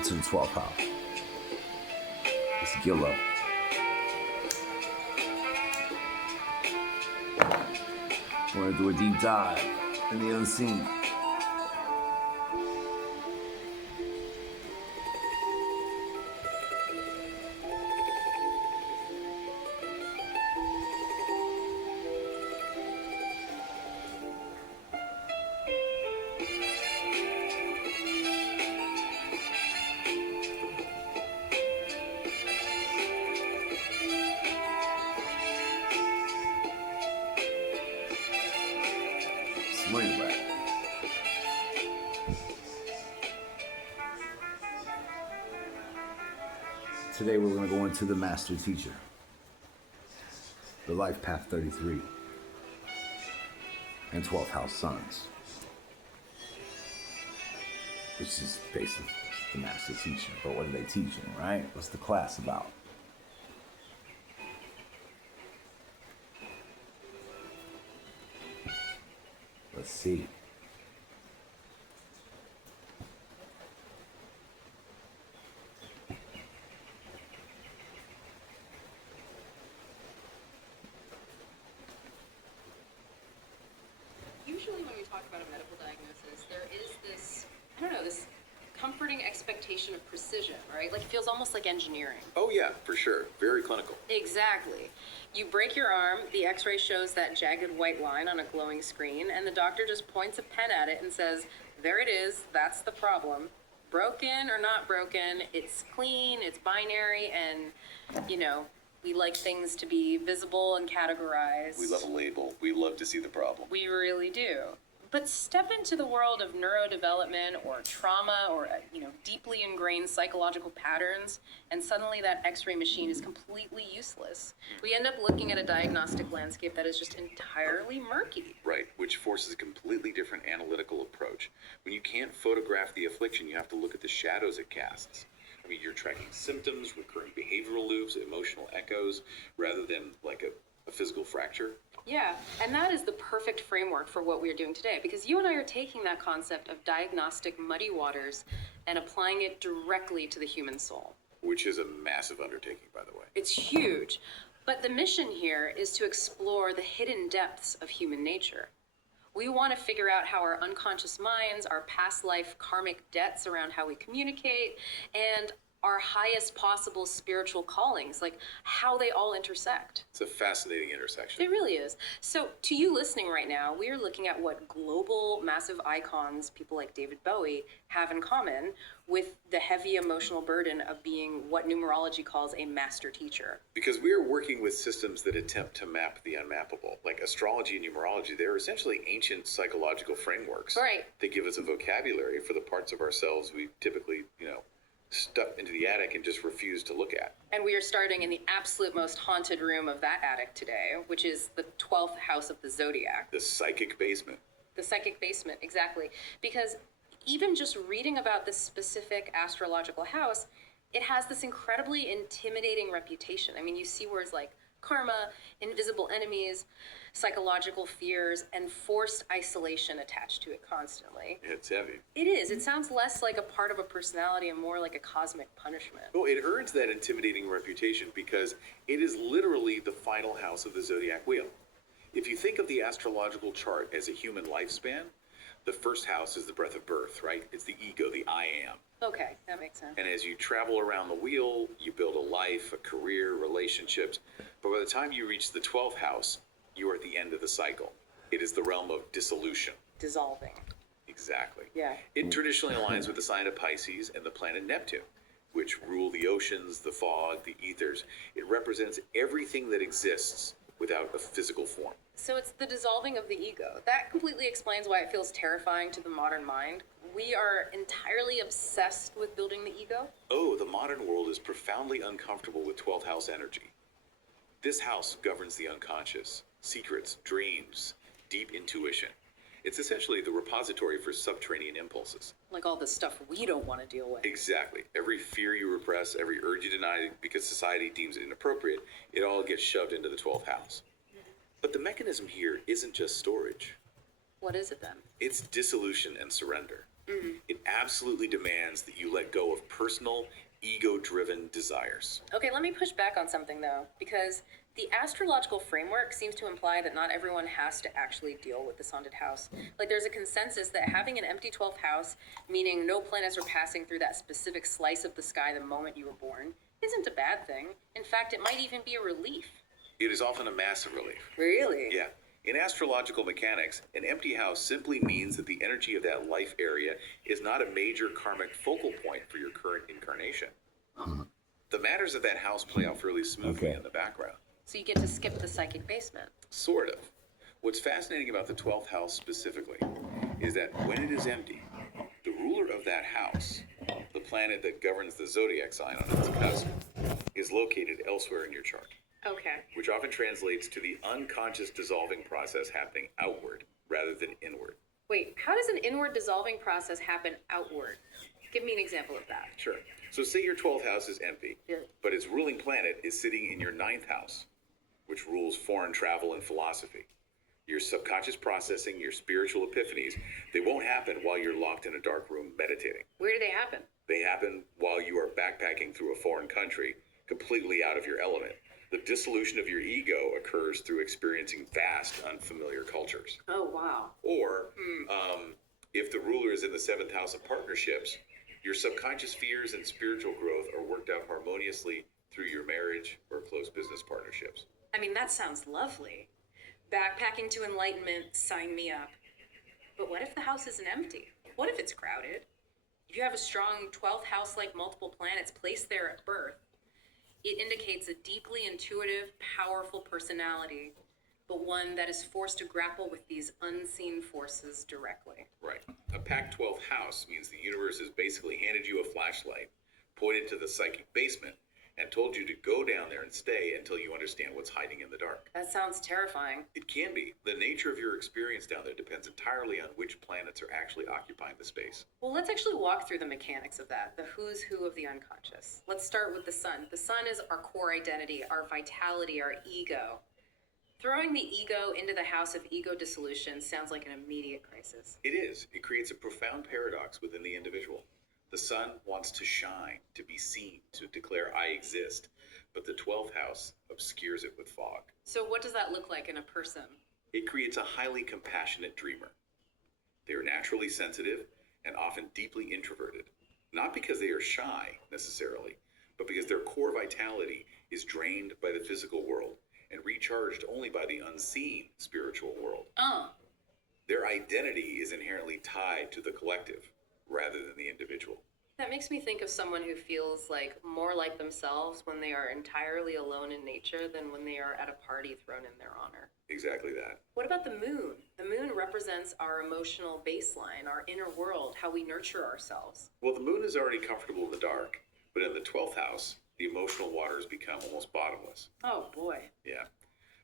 Welcome to the 12th house. It's Gillow. We're going to do a deep dive in the unseen. Swing back. Today we're going to go into the Master Teacher, the Life Path 33, and 12th House Sons, which is basically the Master Teacher. But what are they teaching, right? What's the class about? Let's see. Usually when we talk about a medical diagnosis, there is this, this comforting expectation of precision, right? Like it feels almost like engineering. Oh yeah, for sure. Very clinical. Exactly. You break your arm, the x-ray shows that jagged white line on a glowing screen, and the doctor just points a pen at it and says, there it is, that's the problem. Broken or not broken, it's clean, it's binary, and, we like things to be visible and categorized. We love a label. We love to see the problem. We really do. But step into the world of neurodevelopment or trauma or, deeply ingrained psychological patterns, and suddenly that x-ray machine is completely useless. We end up looking at a diagnostic landscape that is just entirely murky. Right, which forces a completely different analytical approach. When you can't photograph the affliction, you have to look at the shadows it casts. I mean, you're tracking symptoms, recurring behavioral loops, emotional echoes, rather than like a physical fracture. Yeah, and that is the perfect framework for what we're doing today, because you and I are taking that concept of diagnostic muddy waters and applying it directly to the human soul. Which is a massive undertaking, by the way. It's huge, but the mission here is to explore the hidden depths of human nature. We want to figure out how our unconscious minds, our past life karmic debts around how we communicate, and our highest possible spiritual callings, like how they all intersect. It's a fascinating intersection. It really is. So to you listening right now, we are looking at what global massive icons, people like David Bowie, have in common with the heavy emotional burden of being what numerology calls a master teacher. Because we are working with systems that attempt to map the unmappable. Like astrology and numerology, they're essentially ancient psychological frameworks. Right. They give us a vocabulary for the parts of ourselves we typically, stuck into the attic and just refuse to look at. And we are starting in the absolute most haunted room of that attic today, which is the 12th house of the zodiac. The psychic basement. The psychic basement, exactly. Because even just reading about this specific astrological house, it has this incredibly intimidating reputation. I mean, you see words like karma, invisible enemies, psychological fears, and forced isolation attached to it constantly. It's heavy. It is. It sounds less like a part of a personality and more like a cosmic punishment. Well, it earns that intimidating reputation because it is literally the final house of the zodiac wheel. If you think of the astrological chart as a human lifespan, the first house is the breath of birth, right? It's the ego, the I am. Okay, that makes sense. And as you travel around the wheel, you build a life, a career, relationships. But by the time you reach the 12th house, you are at the end of the cycle. It is the realm of dissolution. Dissolving. Exactly. Yeah. It traditionally aligns with the sign of Pisces and the planet Neptune, which rule the oceans, the fog, the ethers. It represents everything that exists without a physical form. So it's the dissolving of the ego. That completely explains why it feels terrifying to the modern mind. We are entirely obsessed with building the ego. Oh, the modern world is profoundly uncomfortable with 12th house energy. This house governs the unconscious, secrets, dreams, deep intuition. It's essentially the repository for subterranean impulses. Like all the stuff we don't want to deal with. Exactly. Every fear you repress, every urge you deny because society deems it inappropriate, it all gets shoved into the 12th house. But the mechanism here isn't just storage. What is it then? It's dissolution and surrender. It absolutely demands that you let go of personal, ego-driven desires. Okay, let me push back on something though, because the astrological framework seems to imply that not everyone has to actually deal with this haunted house. Like, there's a consensus that having an empty 12th house, meaning no planets are passing through that specific slice of the sky the moment you were born, isn't a bad thing. In fact, it might even be a relief. It is often a massive relief. Really? Yeah. In astrological mechanics, an empty house simply means that the energy of that life area is not a major karmic focal point for your current incarnation. The matters of that house play out fairly smoothly in the background. So you get to skip the psychic basement. Sort of. What's fascinating about the 12th house specifically is that when it is empty, the ruler of that house, the planet that governs the zodiac sign on its cusp, is located elsewhere in your chart, Okay. which often translates to the unconscious dissolving process happening outward rather than inward. Wait, how does an inward dissolving process happen outward? Give me an example of that. Sure. So say your 12th house is empty, Yeah. but its ruling planet is sitting in your 9th house, which rules foreign travel and philosophy. Your subconscious processing, your spiritual epiphanies, they won't happen while you're locked in a dark room meditating. Where do they happen? They happen while you are backpacking through a foreign country, completely out of your element. The dissolution of your ego occurs through experiencing vast, unfamiliar cultures. Oh, wow. Or, if the ruler is in the 7th house of partnerships, your subconscious fears and spiritual growth are worked out harmoniously through your marriage or close business partnerships. I mean, that sounds lovely. Backpacking to enlightenment, sign me up. But what if the house isn't empty? What if it's crowded? If you have a strong 12th house like multiple planets placed there at birth, it indicates a deeply intuitive, powerful personality, but one that is forced to grapple with these unseen forces directly. Right. A packed 12th house means the universe has basically handed you a flashlight, pointed to the psychic basement, and told you to go down there and stay until you understand what's hiding in the dark. That sounds terrifying. It can be. The nature of your experience down there depends entirely on which planets are actually occupying the space. Well, let's actually walk through the mechanics of that, the who's who of the unconscious. Let's start with the sun. The sun is our core identity, our vitality, our ego. Throwing the ego into the house of ego dissolution sounds like an immediate crisis. It is. It creates a profound paradox within the individual. The sun wants to shine, to be seen, to declare I exist, but the 12th house obscures it with fog. So what does that look like in a person? It creates a highly compassionate dreamer. They are naturally sensitive and often deeply introverted, not because they are shy necessarily, but because their core vitality is drained by the physical world and recharged only by the unseen spiritual world. Their identity is inherently tied to the collective rather than the individual. That makes me think of someone who feels like more like themselves when they are entirely alone in nature than when they are at a party thrown in their honor. Exactly that. What about the moon? The moon represents our emotional baseline, our inner world, how we nurture ourselves. Well, the moon is already comfortable in the dark, but in the 12th house, the emotional waters become almost bottomless. Oh boy. Yeah.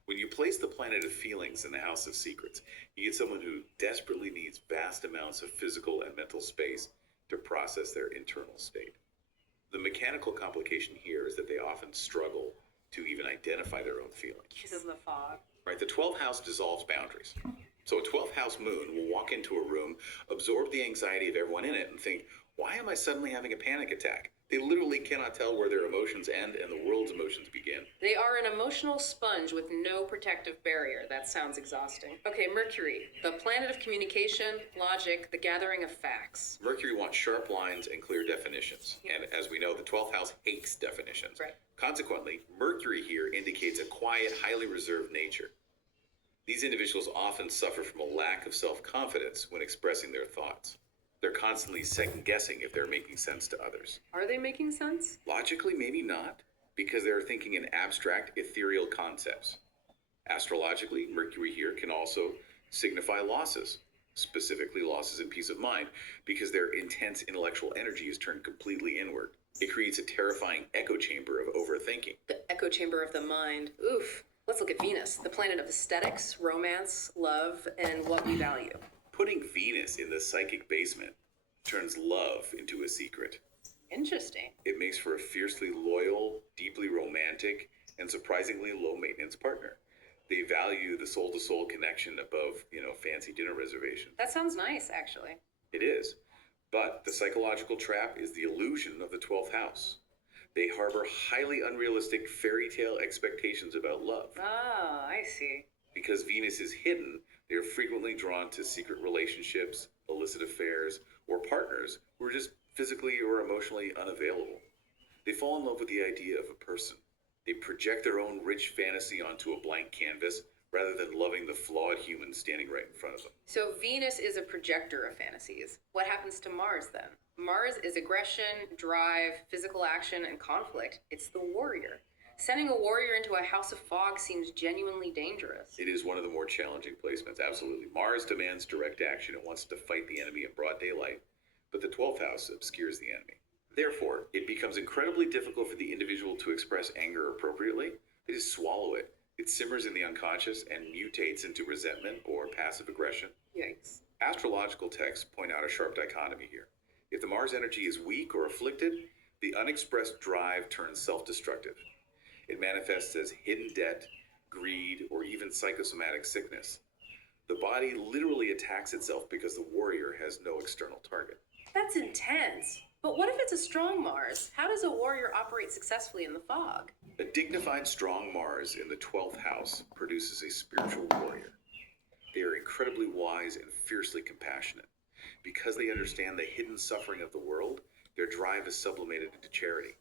When you place the planet of feelings in the house of secrets, you get someone who desperately needs vast amounts of physical and mental space to process their internal state. The mechanical complication here is that they often struggle to even identify their own feelings. Because of the fog. Right, the 12th house dissolves boundaries. So a 12th house moon will walk into a room, absorb the anxiety of everyone in it, and think, why am I suddenly having a panic attack? They literally cannot tell where their emotions end and the world's emotions begin. They are an emotional sponge with no protective barrier. That sounds exhausting. Okay, Mercury, the planet of communication, logic, the gathering of facts. Mercury wants sharp lines and clear definitions. And as we know, the 12th house hates definitions. Right. Consequently, Mercury here indicates a quiet, highly reserved nature. These individuals often suffer from a lack of self-confidence when expressing their thoughts. They're constantly second-guessing if they're making sense to others. Are they making sense? Logically, maybe not, because they're thinking in abstract, ethereal concepts. Astrologically, Mercury here can also signify losses, specifically losses in peace of mind, because their intense intellectual energy is turned completely inward. It creates a terrifying echo chamber of overthinking. The echo chamber of the mind. Oof. Let's look at Venus, the planet of aesthetics, romance, love, and what we value. Putting Venus in the psychic basement turns love into a secret. Interesting. It makes for a fiercely loyal, deeply romantic, and surprisingly low-maintenance partner. They value the soul-to-soul connection above, fancy dinner reservations. That sounds nice, actually. It is. But the psychological trap is the illusion of the 12th house. They harbor highly unrealistic fairy tale expectations about love. Oh, I see. Because Venus is hidden, they are frequently drawn to secret relationships, illicit affairs, or partners who are just physically or emotionally unavailable. They fall in love with the idea of a person. They project their own rich fantasy onto a blank canvas rather than loving the flawed human standing right in front of them. So Venus is a projector of fantasies. What happens to Mars then? Mars is aggression, drive, physical action, and conflict. It's the warrior. Sending a warrior into a house of fog seems genuinely dangerous. It is one of the more challenging placements, absolutely. Mars demands direct action and wants to fight the enemy in broad daylight, but the 12th house obscures the enemy. Therefore, it becomes incredibly difficult for the individual to express anger appropriately. They just swallow it. It simmers in the unconscious and mutates into resentment or passive aggression. Yikes. Astrological texts point out a sharp dichotomy here. If the Mars energy is weak or afflicted, the unexpressed drive turns self-destructive. It manifests as hidden debt, greed, or even psychosomatic sickness. The body literally attacks itself because the warrior has no external target. That's intense. But what if it's a strong Mars? How does a warrior operate successfully in the fog? A dignified, strong Mars in the 12th house produces a spiritual warrior. They are incredibly wise and fiercely compassionate. Because they understand the hidden suffering of the world, their drive is sublimated into charity.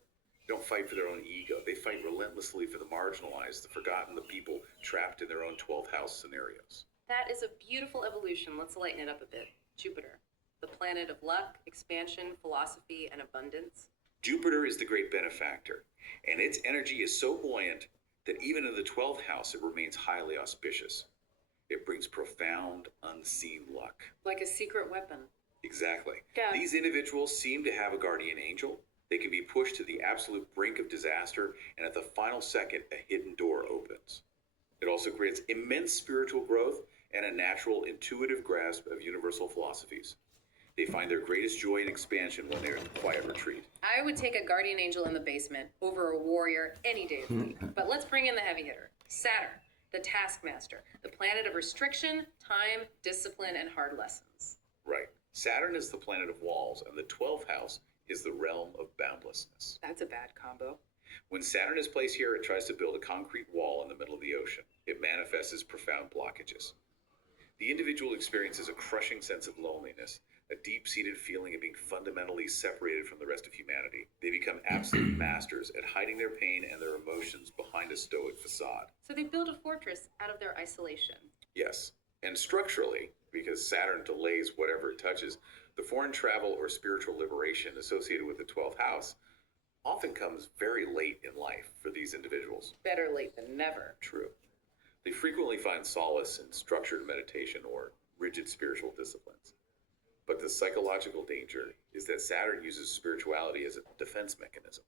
They don't fight for their own ego. They fight relentlessly for the marginalized, the forgotten, the people trapped in their own 12th house scenarios. That is a beautiful evolution. Let's lighten it up a bit. Jupiter, the planet of luck, expansion, philosophy, and abundance. Jupiter is the great benefactor, and its energy is so buoyant that even in the 12th house it remains highly auspicious. It brings profound, unseen luck. Like a secret weapon. Exactly. Yeah. These individuals seem to have a guardian angel. They can be pushed to the absolute brink of disaster, and at the final second, a hidden door opens. It also creates immense spiritual growth and a natural, intuitive grasp of universal philosophies. They find their greatest joy and expansion when they're in quiet retreat. I would take a guardian angel in the basement over a warrior any day of the week. But let's bring in the heavy hitter. Saturn, the taskmaster, the planet of restriction, time, discipline, and hard lessons. Right. Saturn is the planet of walls, and the 12th house is the realm of boundlessness. That's a bad combo. When Saturn is placed here, it tries to build a concrete wall in the middle of the ocean. It manifests as profound blockages. The individual experiences a crushing sense of loneliness, a deep-seated feeling of being fundamentally separated from the rest of humanity. They become absolute masters at hiding their pain and their emotions behind a stoic facade. So they build a fortress out of their isolation. Yes, and structurally, because Saturn delays whatever it touches, the foreign travel or spiritual liberation associated with the 12th house often comes very late in life for these individuals. Better late than never. True. They frequently find solace in structured meditation or rigid spiritual disciplines. But the psychological danger is that Saturn uses spirituality as a defense mechanism.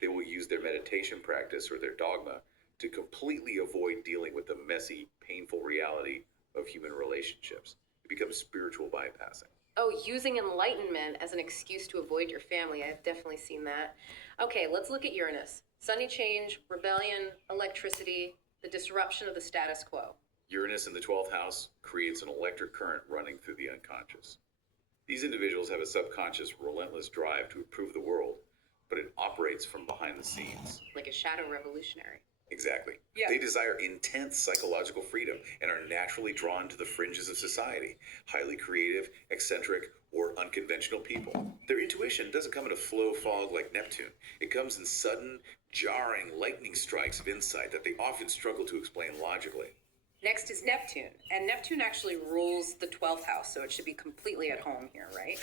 They will use their meditation practice or their dogma to completely avoid dealing with the messy, painful reality of human relationships. It becomes spiritual bypassing. Oh, using enlightenment as an excuse to avoid your family. I've definitely seen that. Okay, let's look at Uranus. Sunny change, rebellion, electricity, the disruption of the status quo. Uranus in the 12th house creates an electric current running through the unconscious. These individuals have a subconscious, relentless drive to improve the world, but it operates from behind the scenes. Like a shadow revolutionary. Exactly. Yeah. They desire intense psychological freedom and are naturally drawn to the fringes of society, highly creative, eccentric, or unconventional people. Their intuition doesn't come in a flow fog like Neptune. It comes in sudden, jarring, lightning strikes of insight that they often struggle to explain logically. Next is Neptune. And Neptune actually rules the 12th house, so it should be completely at home here, right?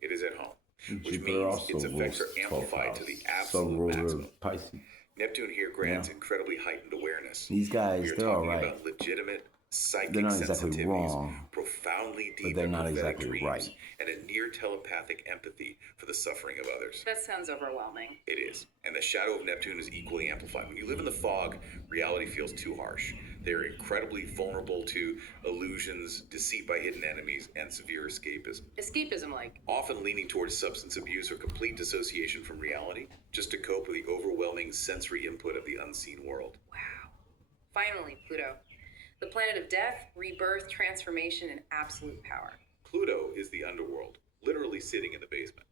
It is at home, which Jupiter means also its effects are rules 12th amplified to the house. absolute ruler maximum. of Pisces. Neptune here grants incredibly heightened awareness. These guys, We are they're talking all right. about legitimate psychic They're not exactly sensitivities, wrong, profoundly but deep they're and not prophetic exactly dreams, right. and a near telepathic empathy for the suffering of others. That sounds overwhelming. It is. And the shadow of Neptune is equally amplified. When you live in the fog, reality feels too harsh. They're incredibly vulnerable to illusions, deceit by hidden enemies, and severe escapism. Escapism, like. Often leaning towards substance abuse or complete dissociation from reality, just to cope with the overwhelming sensory input of the unseen world. Wow. Finally, Pluto. The planet of death, rebirth, transformation, and absolute power. Pluto is the underworld, literally sitting in the basement.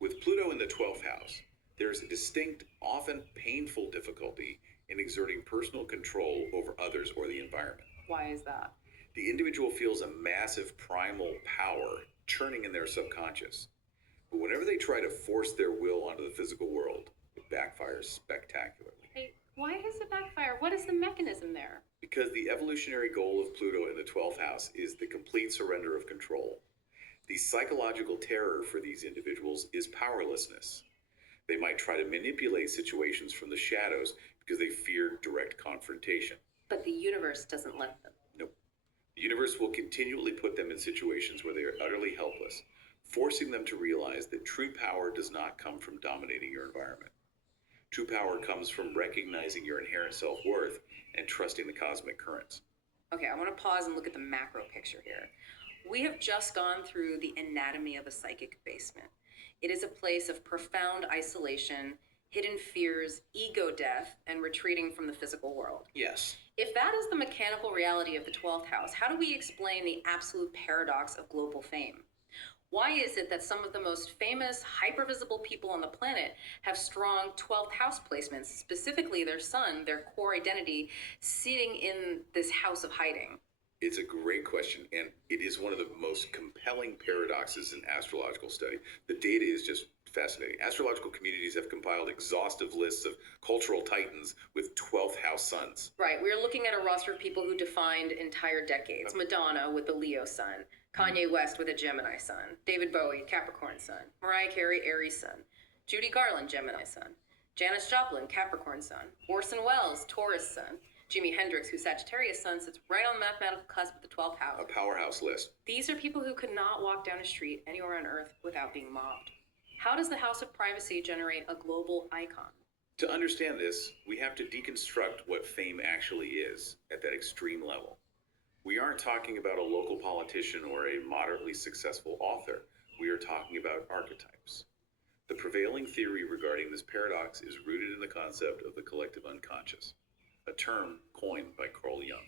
With Pluto in the 12th house, there is a distinct, often painful difficulty in exerting personal control over others or the environment. Why is that? The individual feels a massive primal power churning in their subconscious. But whenever they try to force their will onto the physical world, it backfires spectacularly. Hey, why does it backfire? What is the mechanism there? Because the evolutionary goal of Pluto in the 12th house is the complete surrender of control. The psychological terror for these individuals is powerlessness. They might try to manipulate situations from the shadows because they fear direct confrontation. But the universe doesn't let them. Nope. The universe will continually put them in situations where they are utterly helpless, forcing them to realize that true power does not come from dominating your environment. True power comes from recognizing your inherent self-worth and trusting the cosmic currents. Okay, I want to pause and look at the macro picture here. We have just gone through the anatomy of a psychic basement. It is a place of profound isolation, hidden fears, ego death, and retreating from the physical world. Yes. If that is the mechanical reality of the 12th house, how do we explain the absolute paradox of global fame? Why is it that some of the most famous, hypervisible people on the planet have strong 12th house placements, specifically their sun, their core identity, sitting in this house of hiding? It's a great question, and it is one of the most compelling paradoxes in astrological study. The data is just fascinating. Astrological communities have compiled exhaustive lists of cultural titans with 12th house suns. Right, we're looking at a roster of people who defined entire decades. Madonna with the Leo sun, Kanye West with a Gemini sun, David Bowie, Capricorn sun, Mariah Carey, Aries sun, Judy Garland, Gemini sun, Janis Joplin, Capricorn sun, Orson Welles, Taurus sun, Jimi Hendrix, whose Sagittarius sun sits right on the mathematical cusp of the 12th house. A powerhouse list. These are people who could not walk down a street anywhere on Earth without being mobbed. How does the House of Privacy generate a global icon? To understand this, we have to deconstruct what fame actually is at that extreme level. We aren't talking about a local politician or a moderately successful author. We are talking about archetypes. The prevailing theory regarding this paradox is rooted in the concept of the collective unconscious, a term coined by Carl Jung.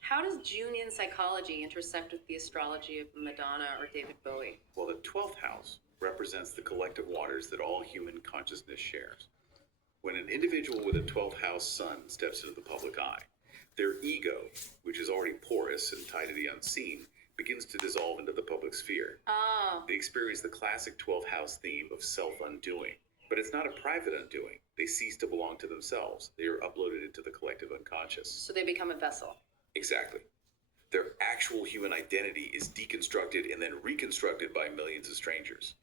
How does Jungian psychology intersect with the astrology of Madonna or David Bowie? Well, the 12th house represents the collective waters that all human consciousness shares. When an individual with a 12th house sun steps into the public eye, their ego, which is already porous and tied to the unseen, begins to dissolve into the public sphere. Oh, They experience the classic 12th house theme of self-undoing. But it's not a private undoing. They cease to belong to themselves. They are uploaded into the collective unconscious. so they become a vessel. Exactly. Their actual human identity is deconstructed and then reconstructed by millions of strangers.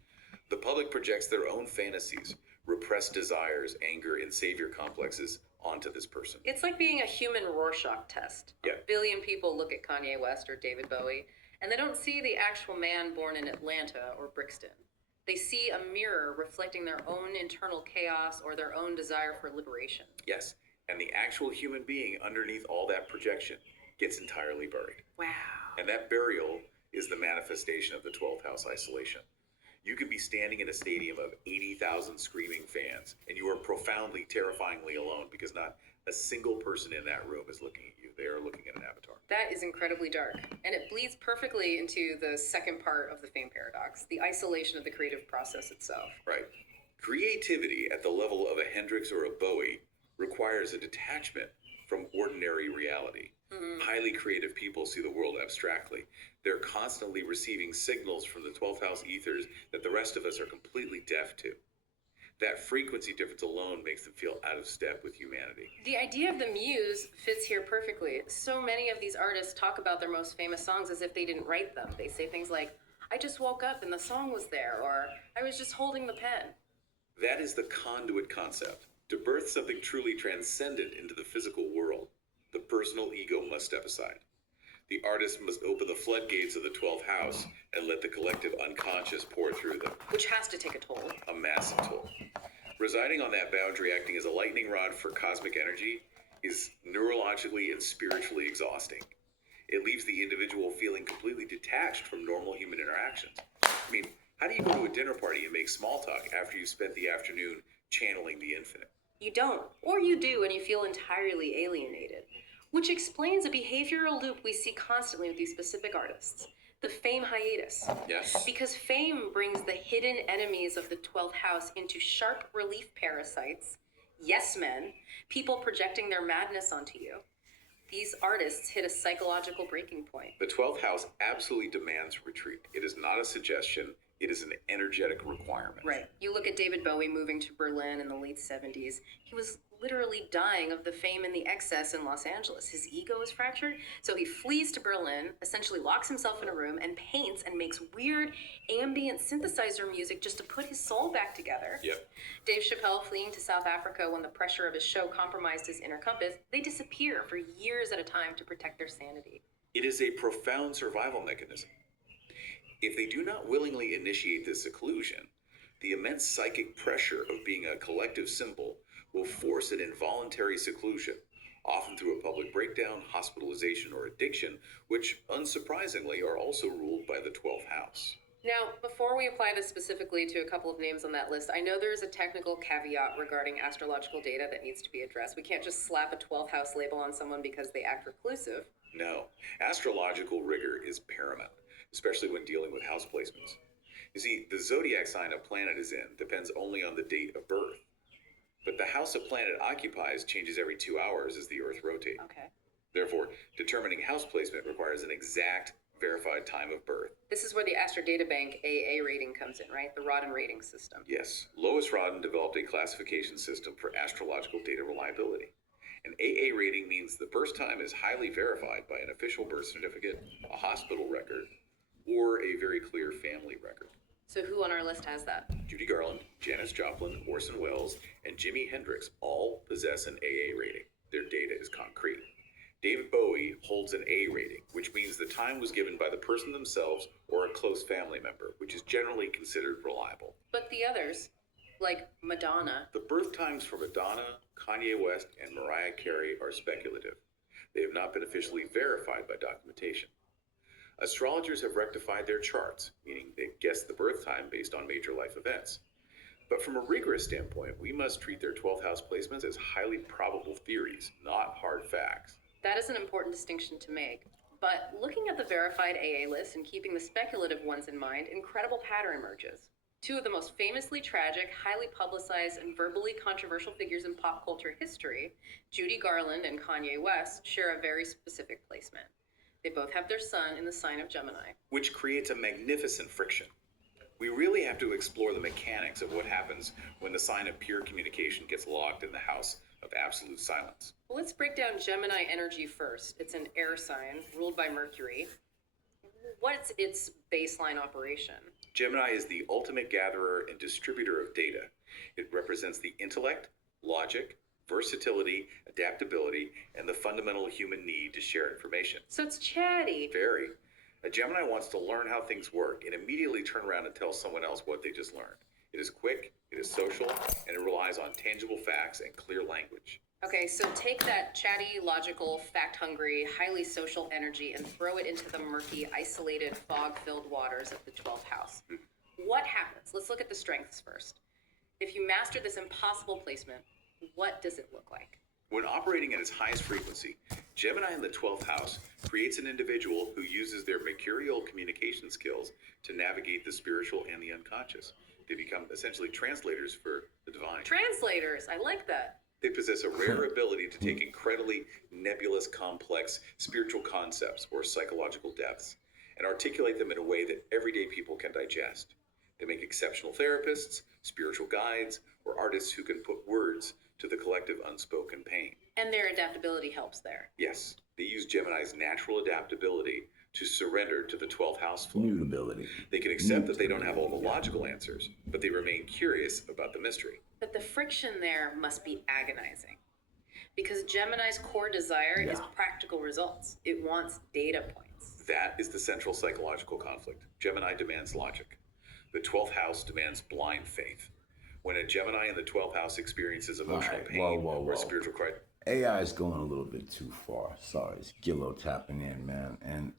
The public projects their own fantasies, repressed desires, anger, and savior complexes onto this person. It's like being a human Rorschach test. Yeah. A billion people look at Kanye West or David Bowie, and they don't see the actual man born in Atlanta or Brixton. They see a mirror reflecting their own internal chaos or their own desire for liberation. Yes, and the actual human being underneath all that projection gets entirely buried. Wow. And that burial is the manifestation of the 12th house isolation. You could be standing in a stadium of 80,000 screaming fans, and you are profoundly, terrifyingly alone because not a single person in that room is looking at you. They are looking at an avatar. That is incredibly dark, and it bleeds perfectly into the second part of the fame paradox, the isolation of the creative process itself. Right. Creativity at the level of a Hendrix or a Bowie requires a detachment from ordinary reality. Highly creative people see the world abstractly. They're constantly receiving signals from the 12th house ethers that the rest of us are completely deaf to. That frequency difference alone makes them feel out of step with humanity. The idea of the muse fits here perfectly. So many of these artists talk about their most famous songs as if they didn't write them. They say things like, I just woke up and the song was there, or I was just holding the pen. That is the conduit concept. To birth something truly transcendent into the physical world, the personal ego must step aside. The artist must open the floodgates of the 12th house and let the collective unconscious pour through them. Which has to take a toll. A massive toll. Residing on that boundary, acting as a lightning rod for cosmic energy, is neurologically and spiritually exhausting. It leaves the individual feeling completely detached from normal human interactions. I mean, how do you go to a dinner party and make small talk after you've spent the afternoon channeling the infinite? You don't, or you do and you feel entirely alienated, which explains a behavioral loop we see constantly with these specific artists. The the fame hiatus. Yes. Because fame brings the hidden enemies of the 12th house into sharp relief parasites, yes men, people projecting their madness onto you. These artists hit a psychological breaking point. The 12th house absolutely demands retreat. It is not a suggestion, it is an energetic requirement. Right. You look at David Bowie moving to Berlin in the late 70s. He was literally dying of the fame and the excess in Los Angeles. His ego is fractured, so he flees to Berlin, essentially locks himself in a room and paints and makes weird ambient synthesizer music just to put his soul back together. Yep. Dave Chappelle fleeing to South Africa when the pressure of his show compromised his inner compass, they disappear for years at a time to protect their sanity. It is a profound survival mechanism. If they do not willingly initiate this seclusion, the immense psychic pressure of being a collective symbol will force an involuntary seclusion, often through a public breakdown, hospitalization, or addiction, which, unsurprisingly, are also ruled by the 12th house. Now, before we apply this specifically to a couple of names on that list, I know there's a technical caveat regarding astrological data that needs to be addressed. We can't just slap a 12th house label on someone because they act reclusive. No, astrological rigor is paramount, especially when dealing with house placements. You see, the zodiac sign a planet is in depends only on the date of birth. But the house a planet occupies changes every 2 hours as the Earth rotates. Okay. Therefore, determining house placement requires an exact, verified time of birth. This is where the Astro Data Bank AA rating comes in, right? The Rodden rating system. Yes, Lois Rodden developed a classification system for astrological data reliability. An AA rating means the birth time is highly verified by an official birth certificate, a hospital record, or a very clear family record. So who on our list has that? Judy Garland, Janis Joplin, Orson Welles, and Jimi Hendrix all possess an AA rating. Their data is concrete. David Bowie holds an A rating, which means the time was given by the person themselves or a close family member, which is generally considered reliable. But the others, like Madonna. The birth times for Madonna, Kanye West, and Mariah Carey are speculative. They have not been officially verified by documentation. Astrologers have rectified their charts, meaning they guess the birth time based on major life events. But from a rigorous standpoint, we must treat their 12th house placements as highly probable theories, not hard facts. That is an important distinction to make. But looking at the verified AA list and keeping the speculative ones in mind, incredible pattern emerges. Two of the most famously tragic, highly publicized, and verbally controversial figures in pop culture history, Judy Garland and Kanye West, share a very specific placement. They both have their sun in the sign of Gemini. Which creates a magnificent friction. We really have to explore the mechanics of what happens when the sign of pure communication gets locked in the house of absolute silence. Well, let's break down Gemini energy first. It's an air sign ruled by Mercury. What's its baseline operation? Gemini is the ultimate gatherer and distributor of data. It represents the intellect, logic, versatility, adaptability, and the fundamental human need to share information. So it's chatty. Very. A Gemini wants to learn how things work and immediately turn around and tell someone else what they just learned. It is quick, it is social, and it relies on tangible facts and clear language. Okay, so take that chatty, logical, fact-hungry, highly social energy and throw it into the murky, isolated, fog-filled waters of the 12th house. What happens? Let's look at the strengths first. If you master this impossible placement, what does it look like? When operating at its highest frequency, Gemini in the 12th house creates an individual who uses their mercurial communication skills to navigate the spiritual and the unconscious. They become essentially translators for the divine. Translators, I like that. They possess a rare ability to take incredibly nebulous, complex spiritual concepts or psychological depths and articulate them in a way that everyday people can digest. They make exceptional therapists, spiritual guides, or artists who can put words to the collective unspoken pain. And their adaptability helps there. Yes, they use Gemini's natural adaptability to surrender to the 12th house flow. Mutability. They can accept that they don't have all the logical answers, but they remain curious about the mystery. But the friction there must be agonizing. Because Gemini's core desire is practical results. It wants data points. That is the central psychological conflict. Gemini demands logic. The 12th house demands blind faith. When a Gemini in the 12th house experiences emotional pain or spiritual crisis. AI is going a little bit too far. Sorry, it's Gillow tapping in, man. And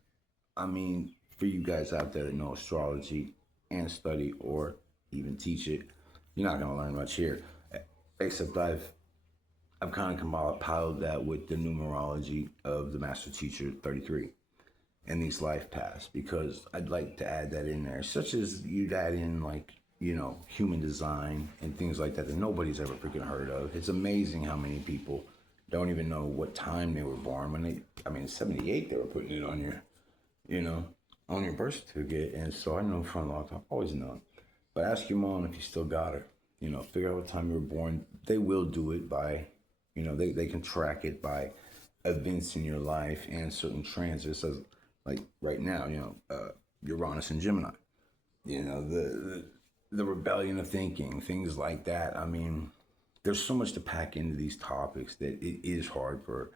I mean, for you guys out there that know astrology and study or even teach it, you're not going to learn much here. Except I've kind of compiled that with the numerology of the Master Teacher 33. and these life paths, because I'd like to add that in there, such as you'd add in like, human design and things like that nobody's ever freaking heard of. It's amazing how many people don't even know what time they were born. When in 78, they were putting it on you know, on your birth certificate. And so I know for a long time, I've always known. But ask your mom if you still got her. Figure out what time you were born. They will do it by, they can track it by events in your life and certain transits. As like right now, Uranus and Gemini. The rebellion of thinking, things like that. I mean, there's so much to pack into these topics that it is hard for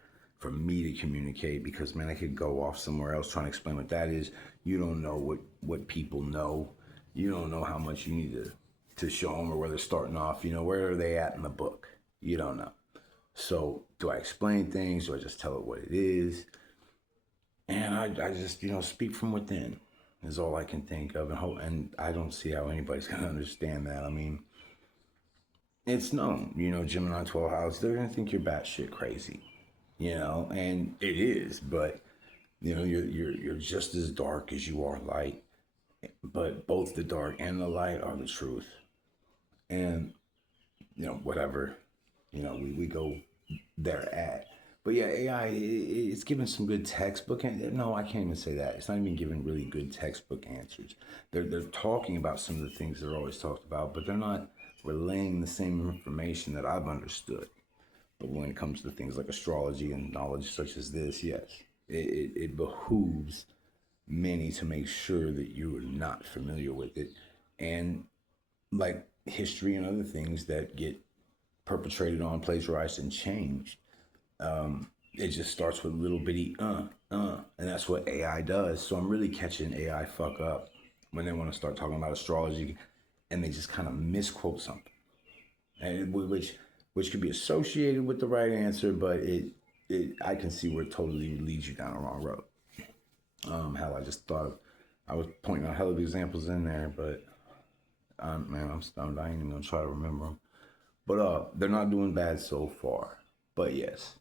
me to communicate, because man, I could go off somewhere else trying to explain what that is. You don't know what people know. You don't know how much you need to show them, or where they're starting off. Where are they at in the book? You don't know. So do I explain things? Do I just tell it what it is? And I just speak from within is all I can think of, and I don't see how anybody's gonna understand that. I mean, it's known, Gemini 12 house, they're gonna think you're batshit crazy, and it is, but you're just as dark as you are light, but both the dark and the light are the truth. And whatever, we go there at. But yeah, AI, it's giving some good textbook. No, I can't even say that. It's not even giving really good textbook answers. They're talking about some of the things that are always talked about, but they're not relaying the same information that I've understood. But when it comes to things like astrology and knowledge such as this, yes, it behooves many to make sure that you are not familiar with it. And like history and other things that get perpetrated on, plagiarized, and changed, it just starts with little bitty and that's what AI does. So I'm really catching AI fuck up when they want to start talking about astrology, and they just kind of misquote something, and which could be associated with the right answer, but I can see where it totally leads you down the wrong road. Hell, I just thought I was pointing out hell of examples in there, but man, I'm stunned. I ain't even gonna try to remember them. But they're not doing bad so far. But yes,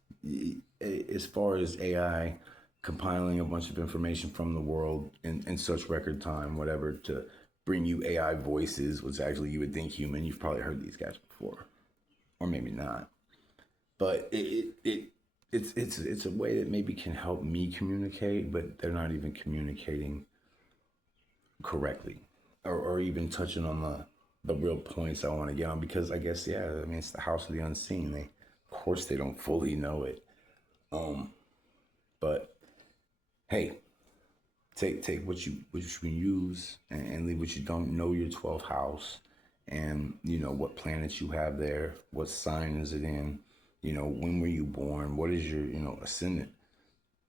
as far as AI compiling a bunch of information from the world in such record time, whatever, to bring you AI voices, which actually you would think human. You've probably heard these guys before, or maybe not. But it's a way that maybe can help me communicate, but they're not even communicating correctly, or even touching on the real points I want to get on, because I guess, yeah, I mean, it's the house of the unseen. Of course they don't fully know it. But hey, take what you can use, and leave what you don't. Know your 12th house, and what planets you have there, what sign is it in, when were you born, what is your ascendant,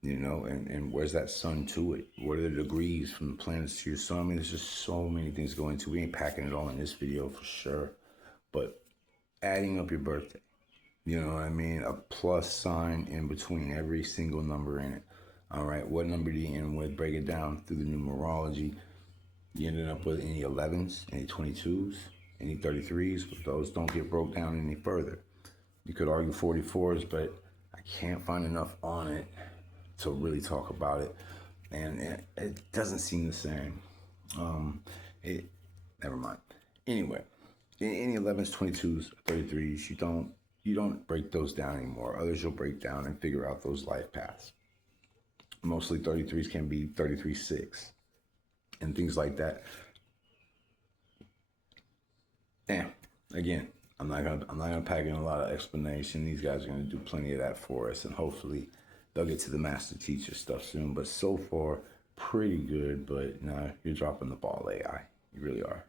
and where's that sun to it, what are the degrees from the planets to your sun. I mean, there's just so many things going into. We ain't packing it all in this video for sure, but adding up your birthday, what I mean, a plus sign in between every single number in it. All right, what number do you end with? Break it down through the numerology. You ended up with any 11s, any 22s, any 33s, but those don't get broke down any further. You could argue 44s, but I can't find enough on it to really talk about it, and it doesn't seem the same. Never mind. Anyway, any 11s, 22s, 33s, you don't break those down anymore. Others you'll break down and figure out those life paths. Mostly 33s can be 33-6 and things like that. And again, I'm not gonna pack in a lot of explanation. These guys are gonna do plenty of that for us, and hopefully they'll get to the master teacher stuff soon. But so far, pretty good. But no, you're dropping the ball, AI. You really are.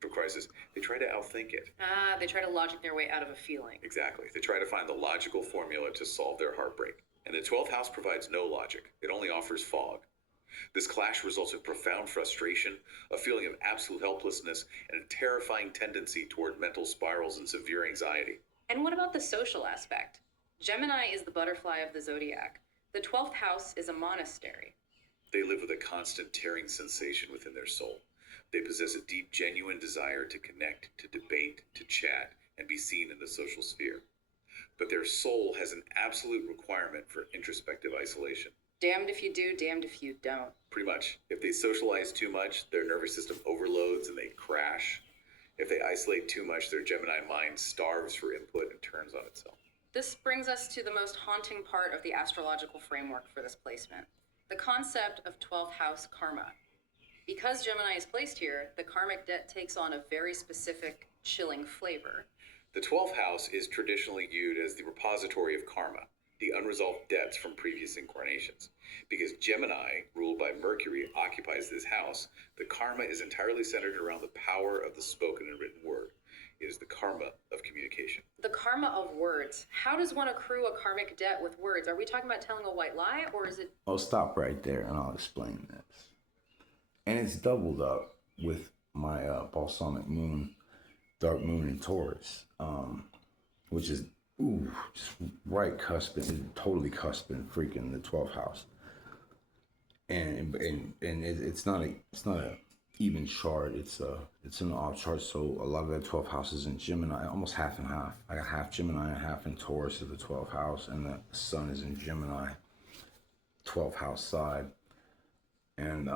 For crisis, they try to outthink it. They try to logic their way out of a feeling. Exactly. They try to find the logical formula to solve their heartbreak. And the 12th house provides no logic. It only offers fog. This clash results in profound frustration, a feeling of absolute helplessness, and a terrifying tendency toward mental spirals and severe anxiety. And what about the social aspect? Gemini is the butterfly of the zodiac. The 12th house is a monastery. They live with a constant tearing sensation within their soul. They possess a deep, genuine desire to connect, to debate, to chat, and be seen in the social sphere. but their soul has an absolute requirement for introspective isolation. Damned if you do, damned if you don't. Pretty much. If they socialize too much, their nervous system overloads and they crash. If they isolate too much, their Gemini mind starves for input and turns on itself. This brings us to the most haunting part of the astrological framework for this placement, the concept of 12th house karma. Because Gemini is placed here, the karmic debt takes on a very specific, chilling flavor. The 12th house is traditionally viewed as the repository of karma, the unresolved debts from previous incarnations. Because Gemini, ruled by Mercury, occupies this house, the karma is entirely centered around the power of the spoken and written word. It is the karma of communication. The karma of words. How does one accrue a karmic debt with words? Are we talking about telling a white lie, or is it... I'll stop right there and I'll explain this. And it's doubled up with my balsamic moon, dark moon in Taurus, which is just right cusping, totally cusping freaking the 12th house. And it's not a even chart. It's an off chart. So a lot of that 12th house is in Gemini, almost half and half. I got half Gemini and half in Taurus of the 12th house, and the sun is in Gemini, 12th house side. And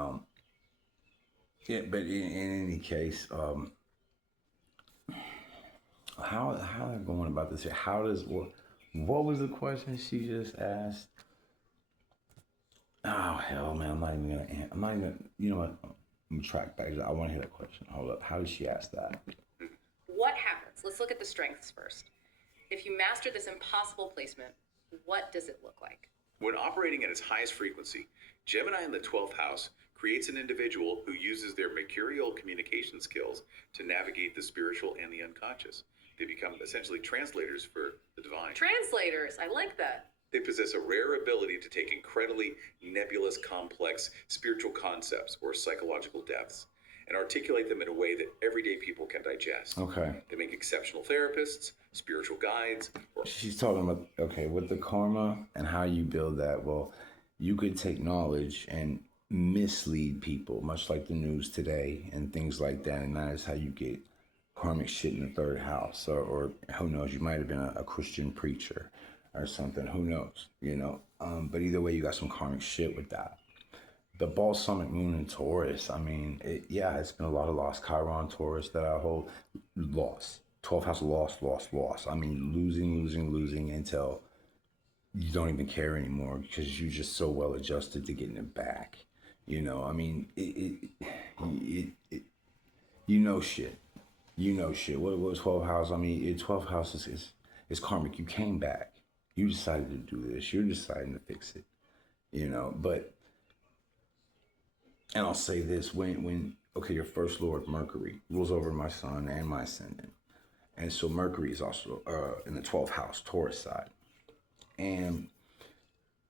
yeah, but in any case, how am I going about this here? How does what was the question she just asked? Oh hell, man! I'm not even. You know what? I'm gonna track back. I want to hear that question. Hold up. How did she ask that? What happens? Let's look at the strengths first. If you master this impossible placement, what does it look like? When operating at its highest frequency, Gemini in the 12th house creates an individual who uses their mercurial communication skills to navigate the spiritual and the unconscious. They become essentially translators for the divine. Translators. I like that. They possess a rare ability to take incredibly nebulous, complex spiritual concepts or psychological depths and articulate them in a way that everyday people can digest. Okay. They make exceptional therapists, spiritual guides. She's talking about, okay, with the karma and how you build that. Well, you could take knowledge and mislead people, much like the news today and things like that. And that is how you get karmic shit in the third house. Or who knows, you might have been a Christian preacher or something. Who knows, you know? But either way, you got some karmic shit with that. The balsamic moon in Taurus, I mean, it's been a lot of lost. Chiron Taurus that I hold, lost. 12th house, lost. I mean, losing until you don't even care anymore because you're just so well adjusted to getting it back. You know, I mean, you know shit. What was 12th house? I mean, 12th house is karmic. You came back. You decided to do this. You're deciding to fix it. You know, but, and I'll say this, when your first lord, Mercury, rules over my sun and my ascendant. And so Mercury is also in the 12th house, Taurus side. And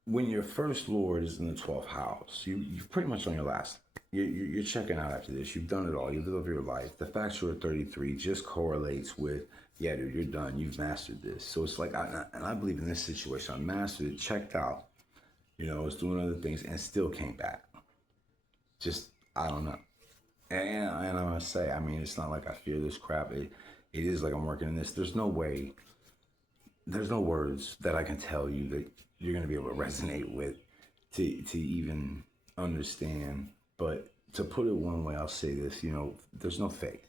when your first lord is in the 12th house, you're pretty much on your last. You're checking out after this. You've done it all. You've lived your life. The fact you're at 33 just correlates with, yeah, dude, you're done. You've mastered this. So it's like, I believe in this situation, I mastered it, checked out, you know, was doing other things and still came back. Just, I don't know. And I'm going to say, I mean, it's not like I fear this crap. It is like I'm working in this. There's no way, there's no words that I can tell you that you're going to be able to resonate with to even understand. But to put it one way, I'll say this, you know, there's no faith.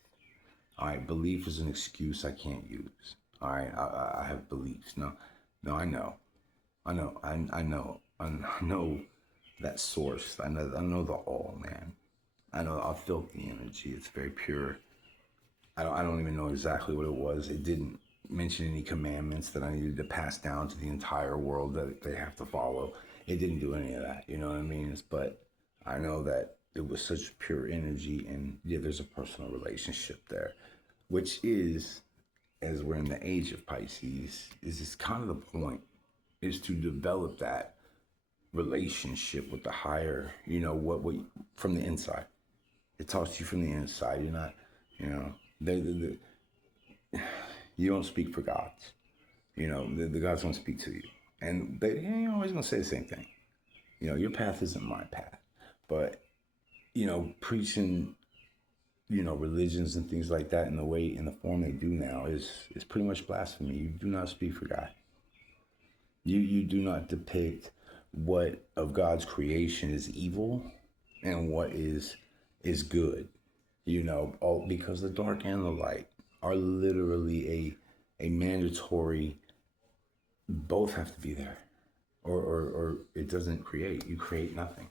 All right, belief is an excuse I can't use. All right, I have beliefs. No, I know that source. I know the all, man. I felt the energy. It's very pure. I don't even know exactly what it was. It didn't mention any commandments that I needed to pass down to the entire world that they have to follow. It didn't do any of that. You know what I mean? But I know that it was such pure energy, and yeah, there's a personal relationship there, which is, as we're in the age of Pisces, is kind of the point, is to develop that relationship with the higher, you know, what from the inside. It talks to you from the inside. You're not, you know, you don't speak for gods. You know, the gods don't speak to you. And you're always going to say the same thing. You know, your path isn't my path. But, you know, preaching, you know, religions and things like that in the form they do now is pretty much blasphemy. You do not speak for God. You do not depict what of God's creation is evil and what is good. All because the dark and the light are literally a mandatory. Both have to be there, or it doesn't create. You create nothing.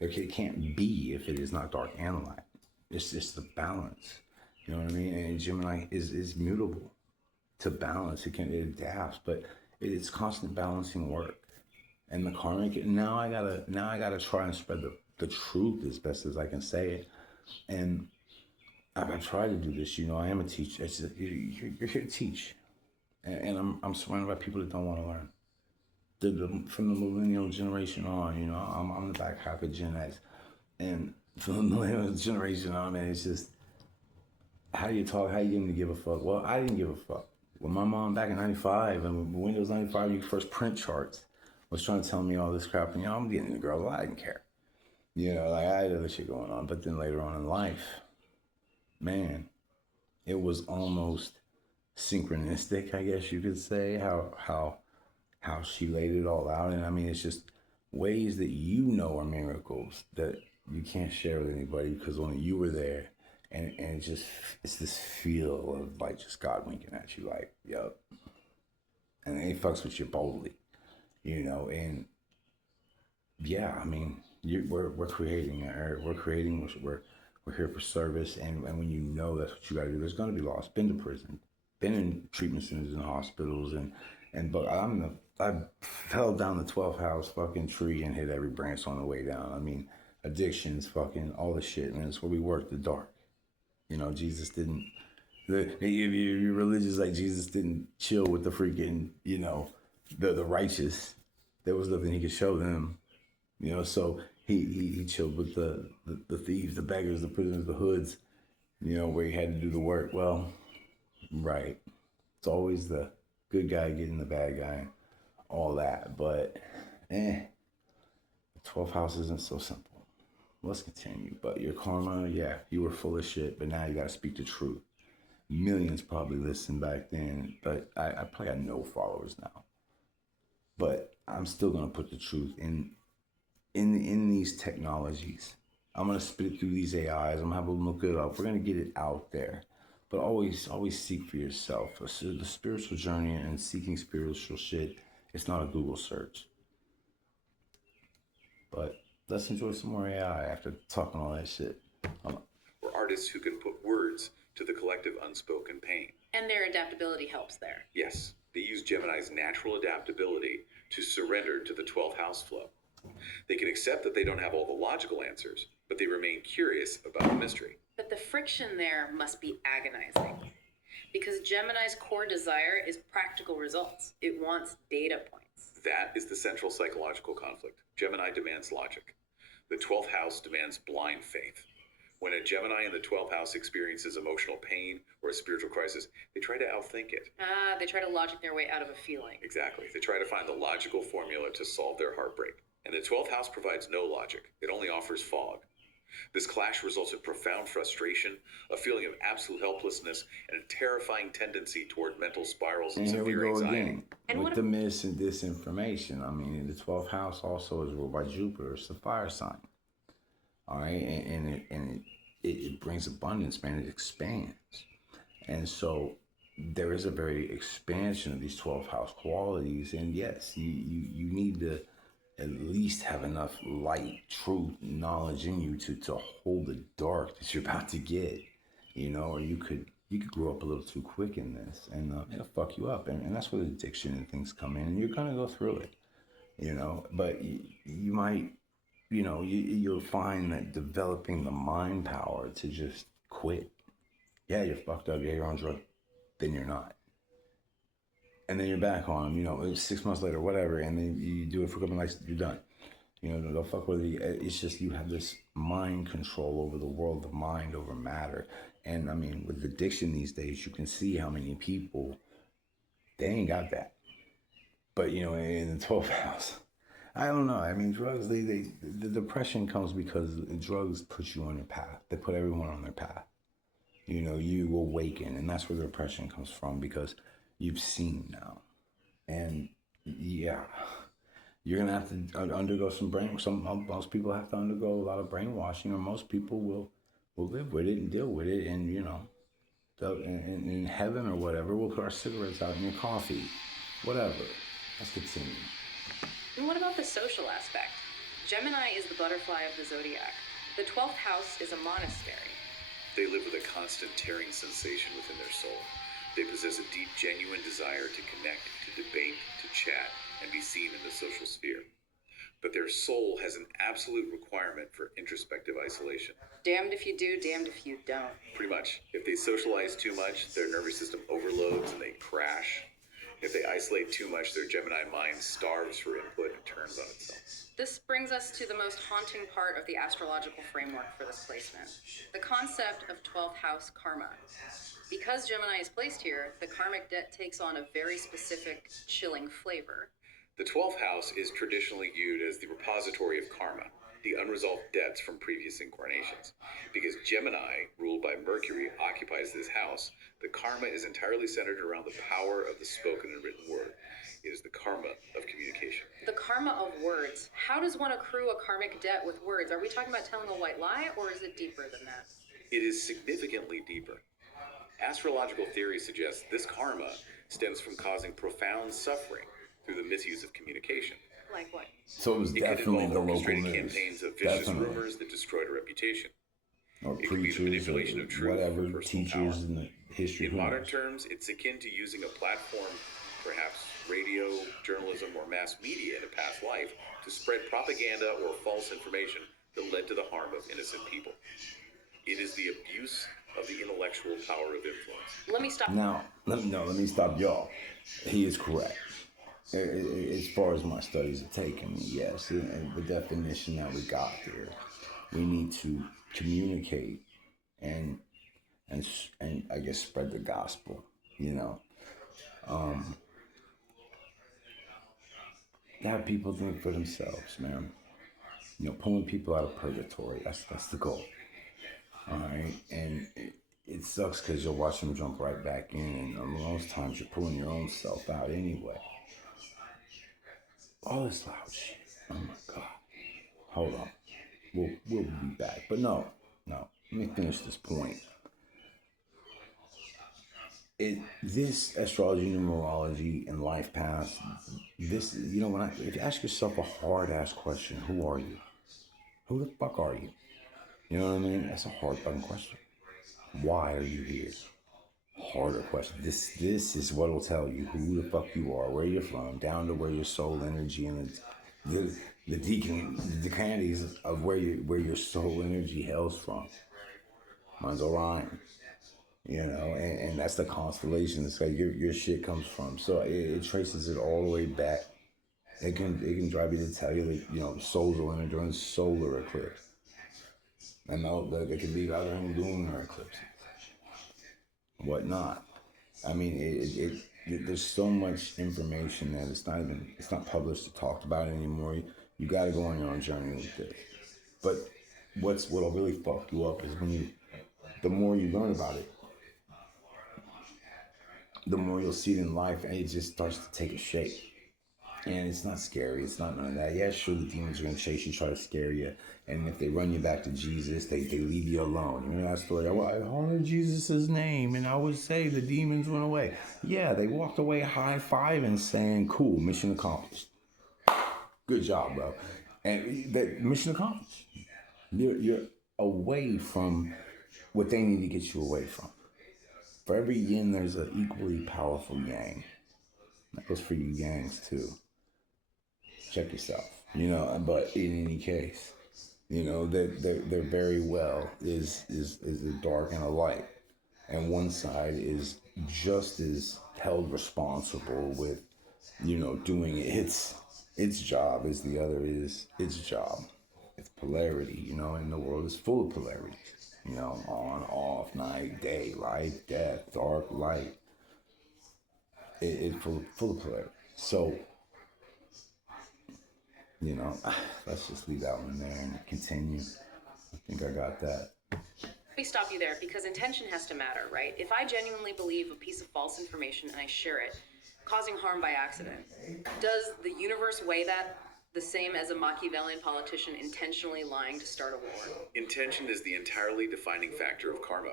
It can't be if it is not dark and light. It's just the balance. You know what I mean? And Gemini is mutable to balance. It adapts, but it's constant balancing work. And the karmic now I gotta try and spread the truth as best as I can say it. And I've tried to do this. I am a teacher. You're here to teach, and I'm surrounded by people that don't want to learn. From the millennial generation on, I'm the back half of Gen X, and from the millennial generation on, man, it's just how do you talk? How you getting to give a fuck? Well, I didn't give a fuck. When my mom back in '95 and when Windows '95, you first print charts, was trying to tell me all this crap, and I'm getting the girls. I didn't care. Like I had other shit going on. But then later on in life, man, it was almost synchronistic, I guess you could say, how she laid it all out. And I mean, it's just ways that are miracles that you can't share with anybody because only you were there. And it's this feel of like just God winking at you, like, yup. And he fucks with you boldly, and yeah, I mean, we're creating, we're here for service. And when that's what you gotta do, there's gonna be loss. Been to prison, been in treatment centers and hospitals, but I fell down the 12th house fucking tree and hit every branch on the way down. I mean, addictions, fucking all the shit, man. It's where we work the dark. Jesus didn't. If you're religious, like Jesus didn't chill with the freaking, the righteous. There was nothing he could show them, So he chilled with the thieves, the beggars, the prisoners, the hoods, where he had to do the work. Well, right. It's always the good guy getting the bad guy, all that. But, the 12th house isn't so simple. Let's continue. But your karma, yeah, you were full of shit, but now you gotta speak the truth. Millions probably listened back then, but I probably got no followers now. But I'm still gonna put the truth in these technologies. I'm gonna spit it through these AIs. I'm gonna have them look it up. We're gonna get it out there. But always seek for yourself. So the spiritual journey and seeking spiritual shit, it's not a Google search. But let's enjoy some more AI after talking all that shit. We're artists who can put words to the collective unspoken pain. And their adaptability helps there. Yes, they use Gemini's natural adaptability to surrender to the 12th house flow. They can accept that they don't have all the logical answers, but they remain curious about the mystery. But the friction there must be agonizing. Because Gemini's core desire is practical results. It wants data points. That is the central psychological conflict. Gemini demands logic. The 12th house demands blind faith. When a Gemini in the 12th house experiences emotional pain or a spiritual crisis, they try to outthink it. They try to logic their way out of a feeling. Exactly. They try to find the logical formula to solve their heartbreak. And the 12th house provides no logic. It only offers fog. This clash results in profound frustration, a feeling of absolute helplessness, and a terrifying tendency toward mental spirals and severe anxiety. Again with the mis and disinformation. I mean, the 12th house also is ruled by Jupiter. It's the fire sign. All right, and it brings abundance, man. It expands, and so there is a very expansion of these 12th house qualities. And yes, you need to at least have enough light, truth, knowledge in you to hold the dark that you're about to get, or you could grow up a little too quick in this, and it'll fuck you up, and that's where the addiction and things come in, and you're gonna go through it, but you might, you'll find that developing the mind power to just quit. Yeah, you're fucked up. Yeah, you're on drugs. Then you're not. And then you're back on them, 6 months later, whatever, and then you do it for a couple nights, you're done. Don't fuck with it. It's just you have this mind control over the world, the mind over matter. And I mean, with addiction these days, you can see how many people, they ain't got that. But, in the 12th house, I don't know. I mean, drugs, the depression comes because drugs put you on your path. They put everyone on their path. You awaken, and that's where the depression comes from, because you've seen now. And yeah, you're gonna have to undergo some brain. Most people have to undergo a lot of brainwashing, or most people will live with it and deal with it, and in heaven or whatever, we'll put our cigarettes out in your coffee, whatever. Let's continue. And what about the social aspect? Gemini is the butterfly of the zodiac. The 12th house is a monastery. They live with a constant tearing sensation within their soul. They possess a deep, genuine desire to connect, to debate, to chat, and be seen in the social sphere. But their soul has an absolute requirement for introspective isolation. Damned if you do, damned if you don't. Pretty much. If they socialize too much, their nervous system overloads and they crash. If they isolate too much, their Gemini mind starves for input and turns on itself. This brings us to the most haunting part of the astrological framework for this placement, the concept of 12th house karma. Because Gemini is placed here, the karmic debt takes on a very specific, chilling flavor. The 12th house is traditionally viewed as the repository of karma, the unresolved debts from previous incarnations. Because Gemini, ruled by Mercury, occupies this house, the karma is entirely centered around the power of the spoken and written word. It is the karma of communication. The karma of words. How does one accrue a karmic debt with words? Are we talking about telling a white lie, or is it deeper than that? It is significantly deeper. Astrological theory suggests this karma stems from causing profound suffering through the misuse of communication. Like what? So it was It could definitely involve the local orchestrated news. campaigns of vicious Definitely. rumors that destroyed a reputation. Or It could be the preachers, manipulation or of truth whatever, for personal teachers power. in the history. In who modern knows? terms, it's akin to using a platform, perhaps radio, journalism, or mass media in a past life, to spread propaganda or false information that led to the harm of innocent people. It is the abuse of the intellectual power of influence. Let me stop. Now, let me stop y'all. He is correct. As far as my studies have taken me, yes. And the definition that we got there, we need to communicate and I guess spread the gospel. Have people think for themselves, man. Pulling people out of purgatory. That's the goal. All right, and it sucks because you'll watch them jump right back in, and most times you're pulling your own self out anyway. All this loud shit. Oh my god. Hold on. We'll be back. But no. Let me finish this point. This astrology, numerology, and life paths. This, if you ask yourself a hard ass question, who are you? Who the fuck are you? You know what I mean? That's a hard fucking question. Why are you here? Harder question. This is what will tell you who the fuck you are, where you're from, down to where your soul energy and the decanities of where your soul energy hails from. Mine's Orion. And that's the constellation. It's like your shit comes from. So it traces it all the way back. It can drive you to tell you that souls are in during solar eclipse. And it can be either in lunar eclipse, whatnot. I mean, there's so much information that it's not published or talked about anymore. You got to go on your own journey with this. But what'll really fuck you up is the more you learn about it, the more you'll see it in life, and it just starts to take a shape. And it's not scary. It's not none of that. Yeah, sure, the demons are going to chase you, try to scare you. And if they run you back to Jesus, they leave you alone. You know that story? I hollered Jesus' name, and I would say the demons went away. Yeah, they walked away high-fiving, saying, cool, mission accomplished. Good job, bro. And that mission accomplished. You're away from what they need to get you away from. For every yin, there's an equally powerful yang. That goes for you yangs, too. Check yourself, but in any case, they're very well is a dark and a light, and one side is just as held responsible with, doing its job as the other is its job. It's polarity, and the world is full of polarity, on, off, night, day, life, death, dark, light. It's full of polarity. So, let's just leave that one there and continue. I think I got that. Let me stop you there because intention has to matter, right? If I genuinely believe a piece of false information and I share it, causing harm by accident. Does the universe weigh that the same as a Machiavellian politician intentionally lying to start a war? Intention is the entirely defining factor of karma.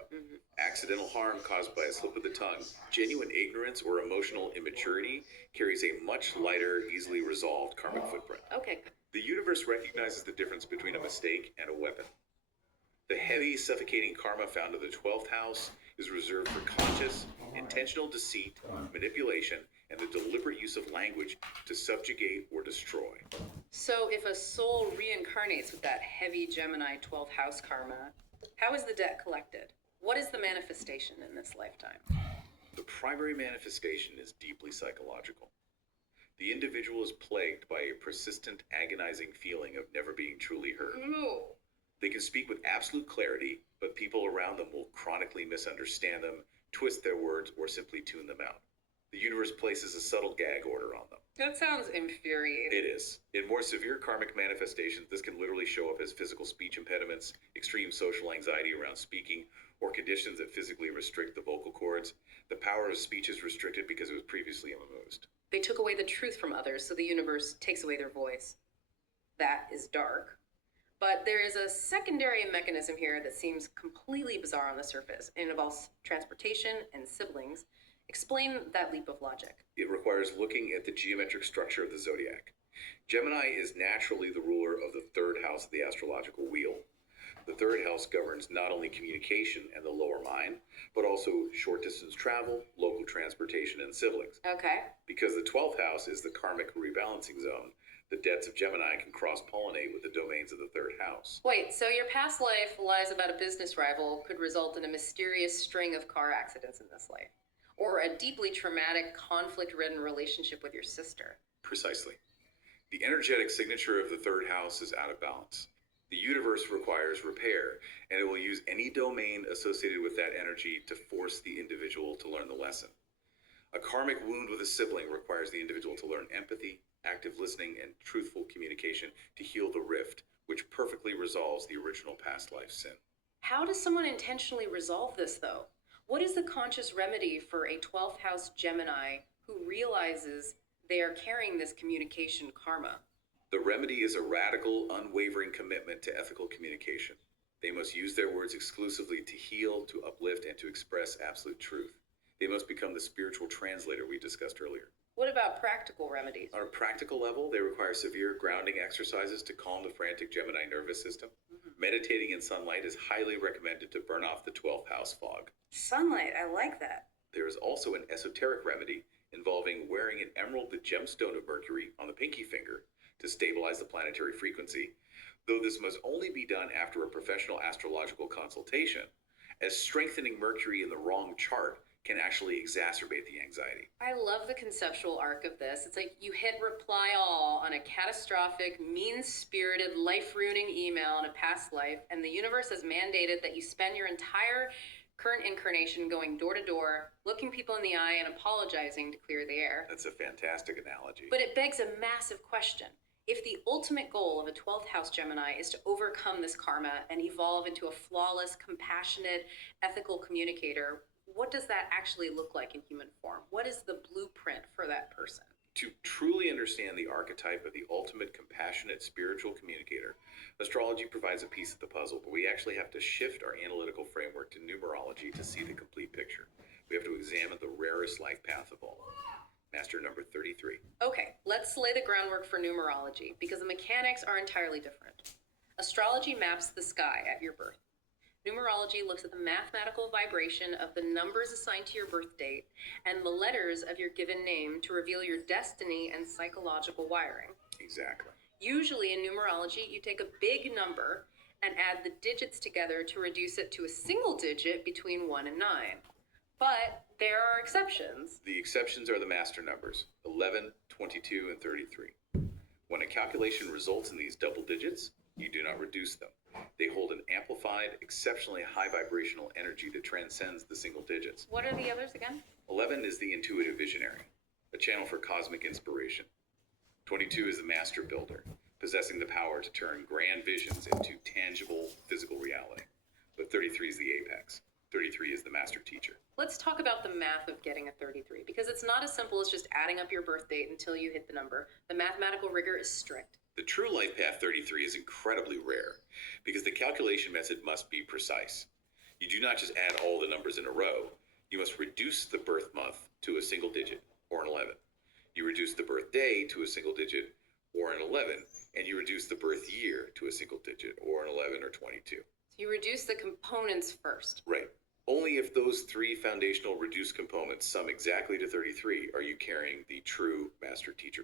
Accidental harm caused by a slip of the tongue, genuine ignorance, or emotional immaturity carries a much lighter, easily resolved karmic footprint. Okay. The universe recognizes the difference between a mistake and a weapon. The heavy, suffocating karma found in the 12th house is reserved for conscious, intentional deceit, manipulation, and the deliberate use of language to subjugate or destroy. So if a soul reincarnates with that heavy Gemini 12th house karma, how is the debt collected? What is the manifestation in this lifetime? The primary manifestation is deeply psychological. The individual is plagued by a persistent, agonizing feeling of never being truly heard. Ooh. They can speak with absolute clarity, but people around them will chronically misunderstand them, twist their words, or simply tune them out. The universe places a subtle gag order on them. That sounds infuriating. It is. In more severe karmic manifestations, this can literally show up as physical speech impediments, extreme social anxiety around speaking, or conditions that physically restrict the vocal cords. The power of speech is restricted because it was previously imposed. They took away the truth from others, so the universe takes away their voice. That is dark. But there is a secondary mechanism here that seems completely bizarre on the surface. It involves transportation and siblings. Explain that leap of logic. It requires looking at the geometric structure of the zodiac. Gemini is naturally the ruler of the third house of the astrological wheel. The third house governs not only communication and the lower mind, but also short distance travel, local transportation, and siblings. Okay. Because the 12th house is the karmic rebalancing zone, the debts of Gemini can cross-pollinate with the domains of the third house. Wait, so your past life lies about a business rival could result in a mysterious string of car accidents in this life, or a deeply traumatic, conflict-ridden relationship with your sister. Precisely. The energetic signature of the third house is out of balance. The universe requires repair, and it will use any domain associated with that energy to force the individual to learn the lesson. A karmic wound with a sibling requires the individual to learn empathy, active listening, and truthful communication to heal the rift, which perfectly resolves the original past life sin. How does someone intentionally resolve this, though? What is the conscious remedy for a 12th house Gemini who realizes they are carrying this communication karma? The remedy is a radical, unwavering commitment to ethical communication. They must use their words exclusively to heal, to uplift, and to express absolute truth. They must become the spiritual translator we discussed earlier. What about practical remedies? On a practical level, they require severe grounding exercises to calm the frantic Gemini nervous system. Meditating in sunlight is highly recommended to burn off the 12th house fog. Sunlight, I like that. There is also an esoteric remedy involving wearing an emerald, the gemstone of Mercury, on the pinky finger to stabilize the planetary frequency, though this must only be done after a professional astrological consultation, as strengthening Mercury in the wrong chart can actually exacerbate the anxiety. I love the conceptual arc of this. It's like you hit reply all on a catastrophic, mean-spirited, life-ruining email in a past life, and the universe has mandated that you spend your entire current incarnation going door to door, looking people in the eye and apologizing to clear the air. That's a fantastic analogy. But it begs a massive question. If the ultimate goal of a 12th house Gemini is to overcome this karma and evolve into a flawless, compassionate, ethical communicator, what does that actually look like in human form? What is the blueprint for that person? To truly understand the archetype of the ultimate compassionate spiritual communicator, astrology provides a piece of the puzzle, but we actually have to shift our analytical framework to numerology to see the complete picture. We have to examine the rarest life path of all. Master number 33. Okay, let's lay the groundwork for numerology, because the mechanics are entirely different. Astrology maps the sky at your birth. Numerology looks at the mathematical vibration of the numbers assigned to your birth date and the letters of your given name to reveal your destiny and psychological wiring. Exactly. Usually in numerology, you take a big number and add the digits together to reduce it to a single digit between 1 and 9. But there are exceptions. The exceptions are the master numbers, 11, 22, and 33. When a calculation results in these double digits, you do not reduce them. They hold an amplified, exceptionally high vibrational energy that transcends the single digits. What are the others again? 11 is the intuitive visionary, a channel for cosmic inspiration. 22 is the master builder, possessing the power to turn grand visions into tangible physical reality. But 33 is the apex, 33 is the master teacher. Let's talk about the math of getting a 33, because it's not as simple as just adding up your birth date until you hit the number. The mathematical rigor is strict. The true life path 33 is incredibly rare because the calculation method must be precise. You do not just add all the numbers in a row. You must reduce the birth month to a single digit, or an 11. You reduce the birth day to a single digit, or an 11, and you reduce the birth year to a single digit, or an 11 or 22. So you reduce the components first. Right. Only if those three foundational reduced components sum exactly to 33 are you carrying the true master teacher.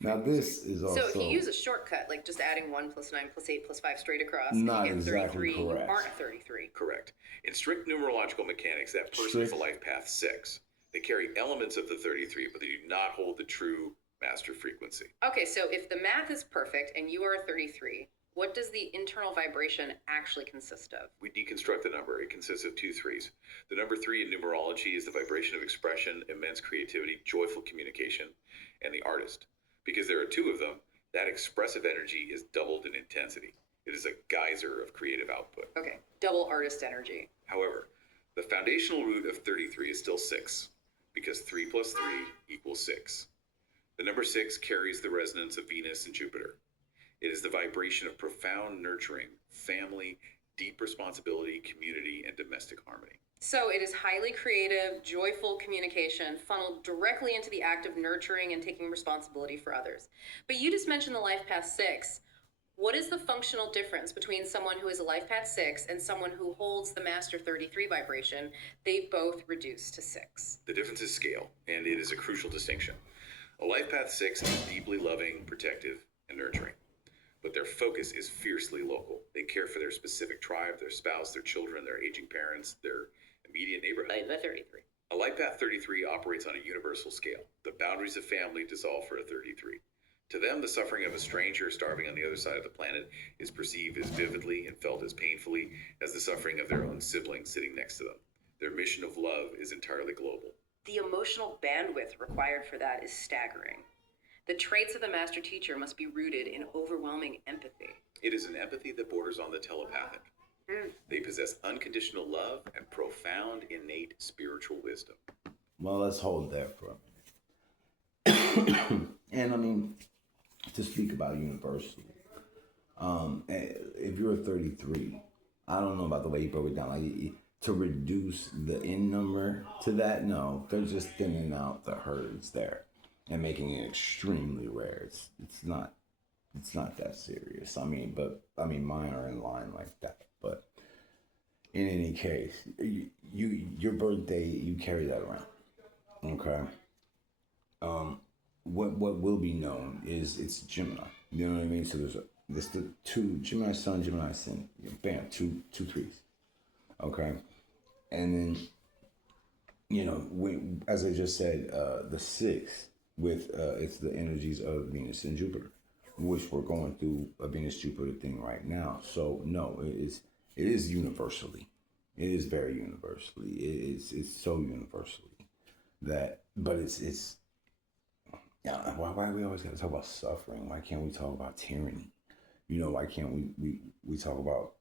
Now this is also... So if you use a shortcut, like just adding 1 plus 9 plus 8 plus 5 straight across, Not and you get exactly 33, correct. you aren't a 33. Correct. In strict numerological mechanics, that person is a life path 6. They carry elements of the 33, but they do not hold the true master frequency. Okay, so if the math is perfect and you are a 33, what does the internal vibration actually consist of? We deconstruct the number. It consists of 2 3s. The number 3 in numerology is the vibration of expression, immense creativity, joyful communication, and the artist. Because there are 2 of them, that expressive energy is doubled in intensity. It is a geyser of creative output. Okay, double artist energy. However, the foundational root of 33 is still 6, because 3 plus 3 equals 6. The number 6 carries the resonance of Venus and Jupiter. It is the vibration of profound nurturing, family, deep responsibility, community, and domestic harmony. So it is highly creative, joyful communication funneled directly into the act of nurturing and taking responsibility for others. But you just mentioned the life path 6. What is the functional difference between someone who is a life path 6 and someone who holds the master 33 vibration? They both reduce to 6. The difference is scale, and it is a crucial distinction. A life path 6 is deeply loving, protective, and nurturing. But their focus is fiercely local. They care for their specific tribe, their spouse, their children, their aging parents, their immediate neighborhood. The 33. A life path 33 operates on a universal scale. The boundaries of family dissolve for a 33. To them, the suffering of a stranger starving on the other side of the planet is perceived as vividly and felt as painfully as the suffering of their own sibling sitting next to them. Their mission of love is entirely global. The emotional bandwidth required for that is staggering. The traits of the master teacher must be rooted in overwhelming empathy. It is an empathy that borders on the telepathic. They possess unconditional love and profound innate spiritual wisdom. Well, let's hold that for a minute. And I mean, to speak about universally, if you're a 33, I don't know about the way you broke it down. Like, to reduce the N number to that, no, they're just thinning out the herds there and making it extremely rare. It's not that serious. I mean, mine are in line like that. But in any case, your birthday, you carry that around, okay? What will be known is it's Gemini. You know what I mean? So there's the 2 Gemini Sun, Gemini Sin. Bam, two threes. Okay, and then as I just said, the 6 with it's the energies of Venus and Jupiter, which we're going through a Venus Jupiter thing right now. So no, it is universally. It is very universally. It's so universally that, but it's yeah. Why we always got to talk about suffering? Why can't we talk about tyranny? Why can't we talk about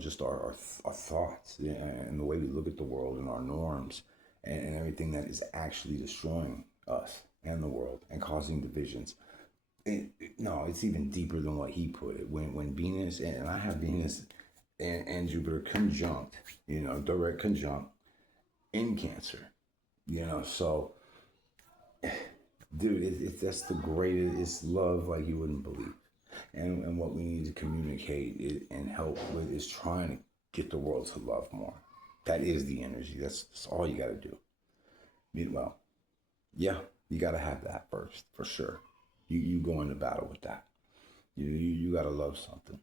just our thoughts and the way we look at the world and our norms and everything that is actually destroying us and the world and causing divisions. No, it's even deeper than what he put it. When Venus, and I have Venus and Jupiter conjunct, direct conjunct in Cancer, so, dude, that's the greatest love like you wouldn't believe. And what we need to communicate and help with is trying to get the world to love more. That is the energy. That's all you got to do. Well, yeah, you got to have that first, for sure. You go into battle with that. You got to love something,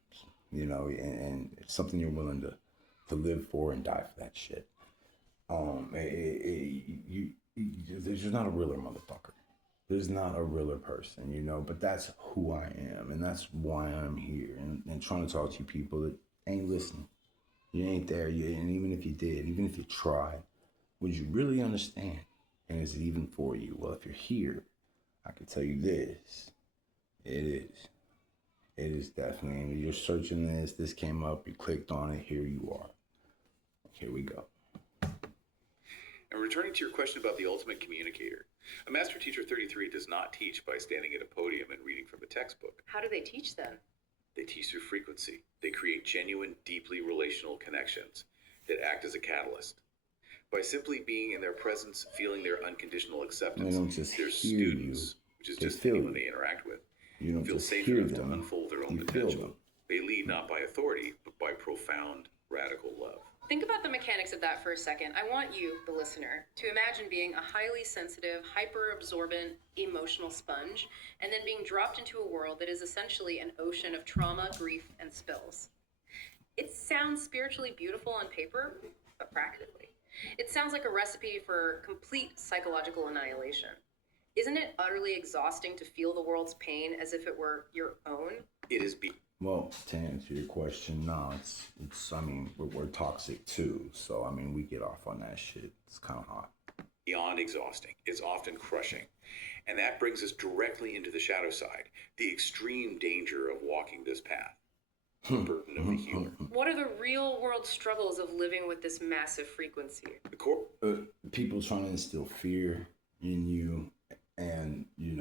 and it's something you're willing to live for and die for that shit. There's just not a realer motherfucker. There's not a realer person, but that's who I am, and that's why I'm here, and trying to talk to you people that ain't listening. You ain't there, and even if you did, even if you tried, would you really understand? And is it even for you? Well, if you're here, I can tell you this. It is. It is definitely. And you're searching this came up, you clicked on it, here you are. Here we go. And returning to your question about the ultimate communicator, a master teacher 33 does not teach by standing at a podium and reading from a textbook. How do they teach then? They teach through frequency. They create genuine, deeply relational connections that act as a catalyst. By simply being in their presence, feeling their unconditional acceptance, They don't just their hear students, you, which is they just feel anyone you. they interact with, You don't feel just safe hear enough to them, unfold their own you feel potential. them. They lead not by authority, but by profound, radical love. Think about the mechanics of that for a second. I want you, the listener, to imagine being a highly sensitive, hyper-absorbent, emotional sponge, and then being dropped into a world that is essentially an ocean of trauma, grief, and spills. It sounds spiritually beautiful on paper, but practically, it sounds like a recipe for complete psychological annihilation. Isn't it utterly exhausting to feel the world's pain as if it were your own? It is Well, to answer your question, no, it's. I mean, we're toxic too, so I mean, we get off on that shit. It's kind of hot. beyond exhausting. It's often crushing. And that brings us directly into the shadow side, the extreme danger of walking this path. The burden of the healer. What are the real world struggles of living with this massive frequency? The core. People trying to instill fear in you, and you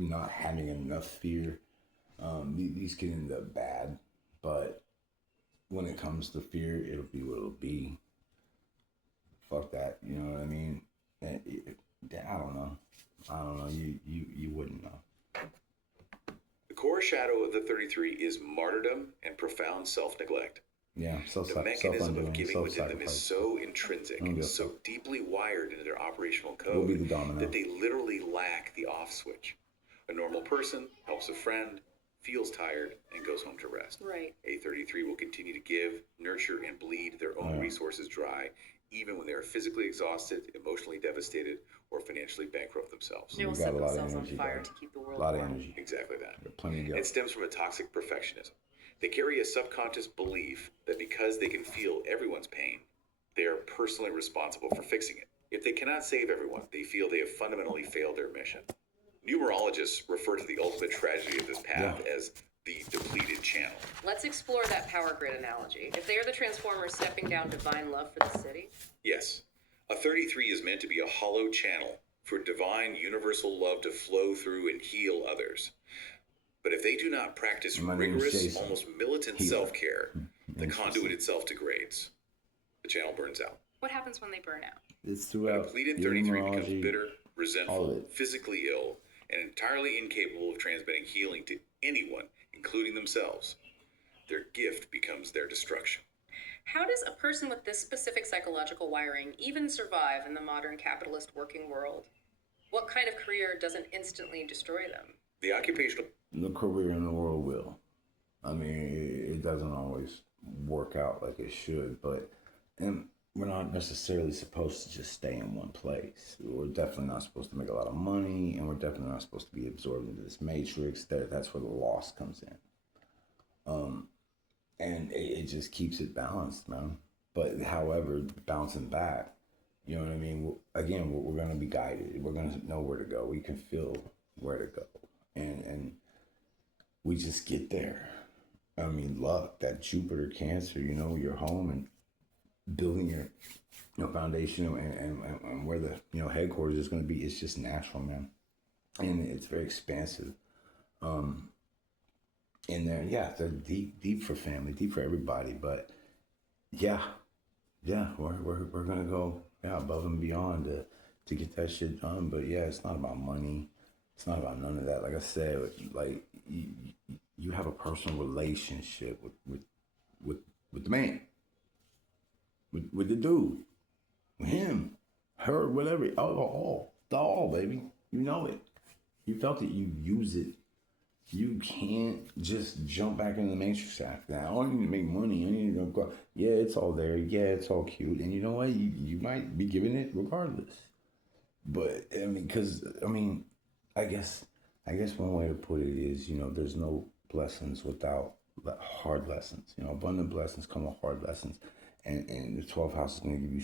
not having enough fear. These can end up bad, but when it comes to fear, it'll be what it'll be. Fuck that, you know what I mean? And I don't know. You wouldn't know. The core shadow of the 33 is martyrdom and profound self-neglect. Yeah, The mechanism of giving within them is self-sacrifice. so intrinsic, so deeply wired into their operational Will be code the domino. that they literally lack the off switch. A normal person helps a friend, feels tired, and goes home to rest. Right. A 33 will continue to give, nurture, and bleed their own resources dry, even when they are physically exhausted, emotionally devastated, or financially bankrupt themselves. They will got set a lot of themselves on energy, fire bro. to keep the A world lot of warm. energy. Exactly that. Got plenty to go. It stems from a toxic perfectionism. They carry a subconscious belief that because they can feel everyone's pain, they are personally responsible for fixing it. If they cannot save everyone, they feel they have fundamentally failed their mission. Numerologists refer to the ultimate tragedy of this path as the depleted channel. Let's explore that power grid analogy. If they are the Transformers stepping down divine love for the city, Yes, a 33 is meant to be a hollow channel for divine universal love to flow through and heal others. But if they do not practice My name's rigorous, Jason. almost militant Healer. self-care, the conduit itself degrades. The channel burns out. what happens when they burn out? It's A throughout depleted your 33 becomes numerology. bitter, all of resentful, it. physically ill, and entirely incapable of transmitting healing to anyone, including themselves. Their gift becomes their destruction. How does a person with this specific psychological wiring even survive in the modern capitalist working world? What kind of career doesn't instantly destroy them? The occupational No career in the world will. I mean, it doesn't always work out like it should, but and we're not necessarily supposed to just stay in one place. We're definitely not supposed to make a lot of money, and we're definitely not supposed to be absorbed into this matrix. That's where the loss comes in. And it just keeps it balanced, man. But however, bouncing back, you know what I mean? Again, we're going to be guided. We're going to know where to go. We can feel where to go. And we just get there. I mean, luck, that Jupiter Cancer, you're home and building your foundation and where the, headquarters is going to be, it's just natural, man. And it's very expansive. In there, yeah, they're deep for family, deep for everybody. But yeah, we're gonna go above and beyond to get that shit done. But yeah, it's not about money. It's not about none of that. Like I said, like you have a personal relationship with the man, with the dude, with him, her, whatever. All, baby. You know it. You felt it. You use it. You can't just jump back into the matrix after that. Oh, I need to make money. I need to go. Yeah, it's all there. Yeah, it's all cute. And you know what? You might be giving it regardless. But I guess one way to put it is, there's no blessings without hard lessons. Abundant blessings come with hard lessons. And the 12th house is going to give you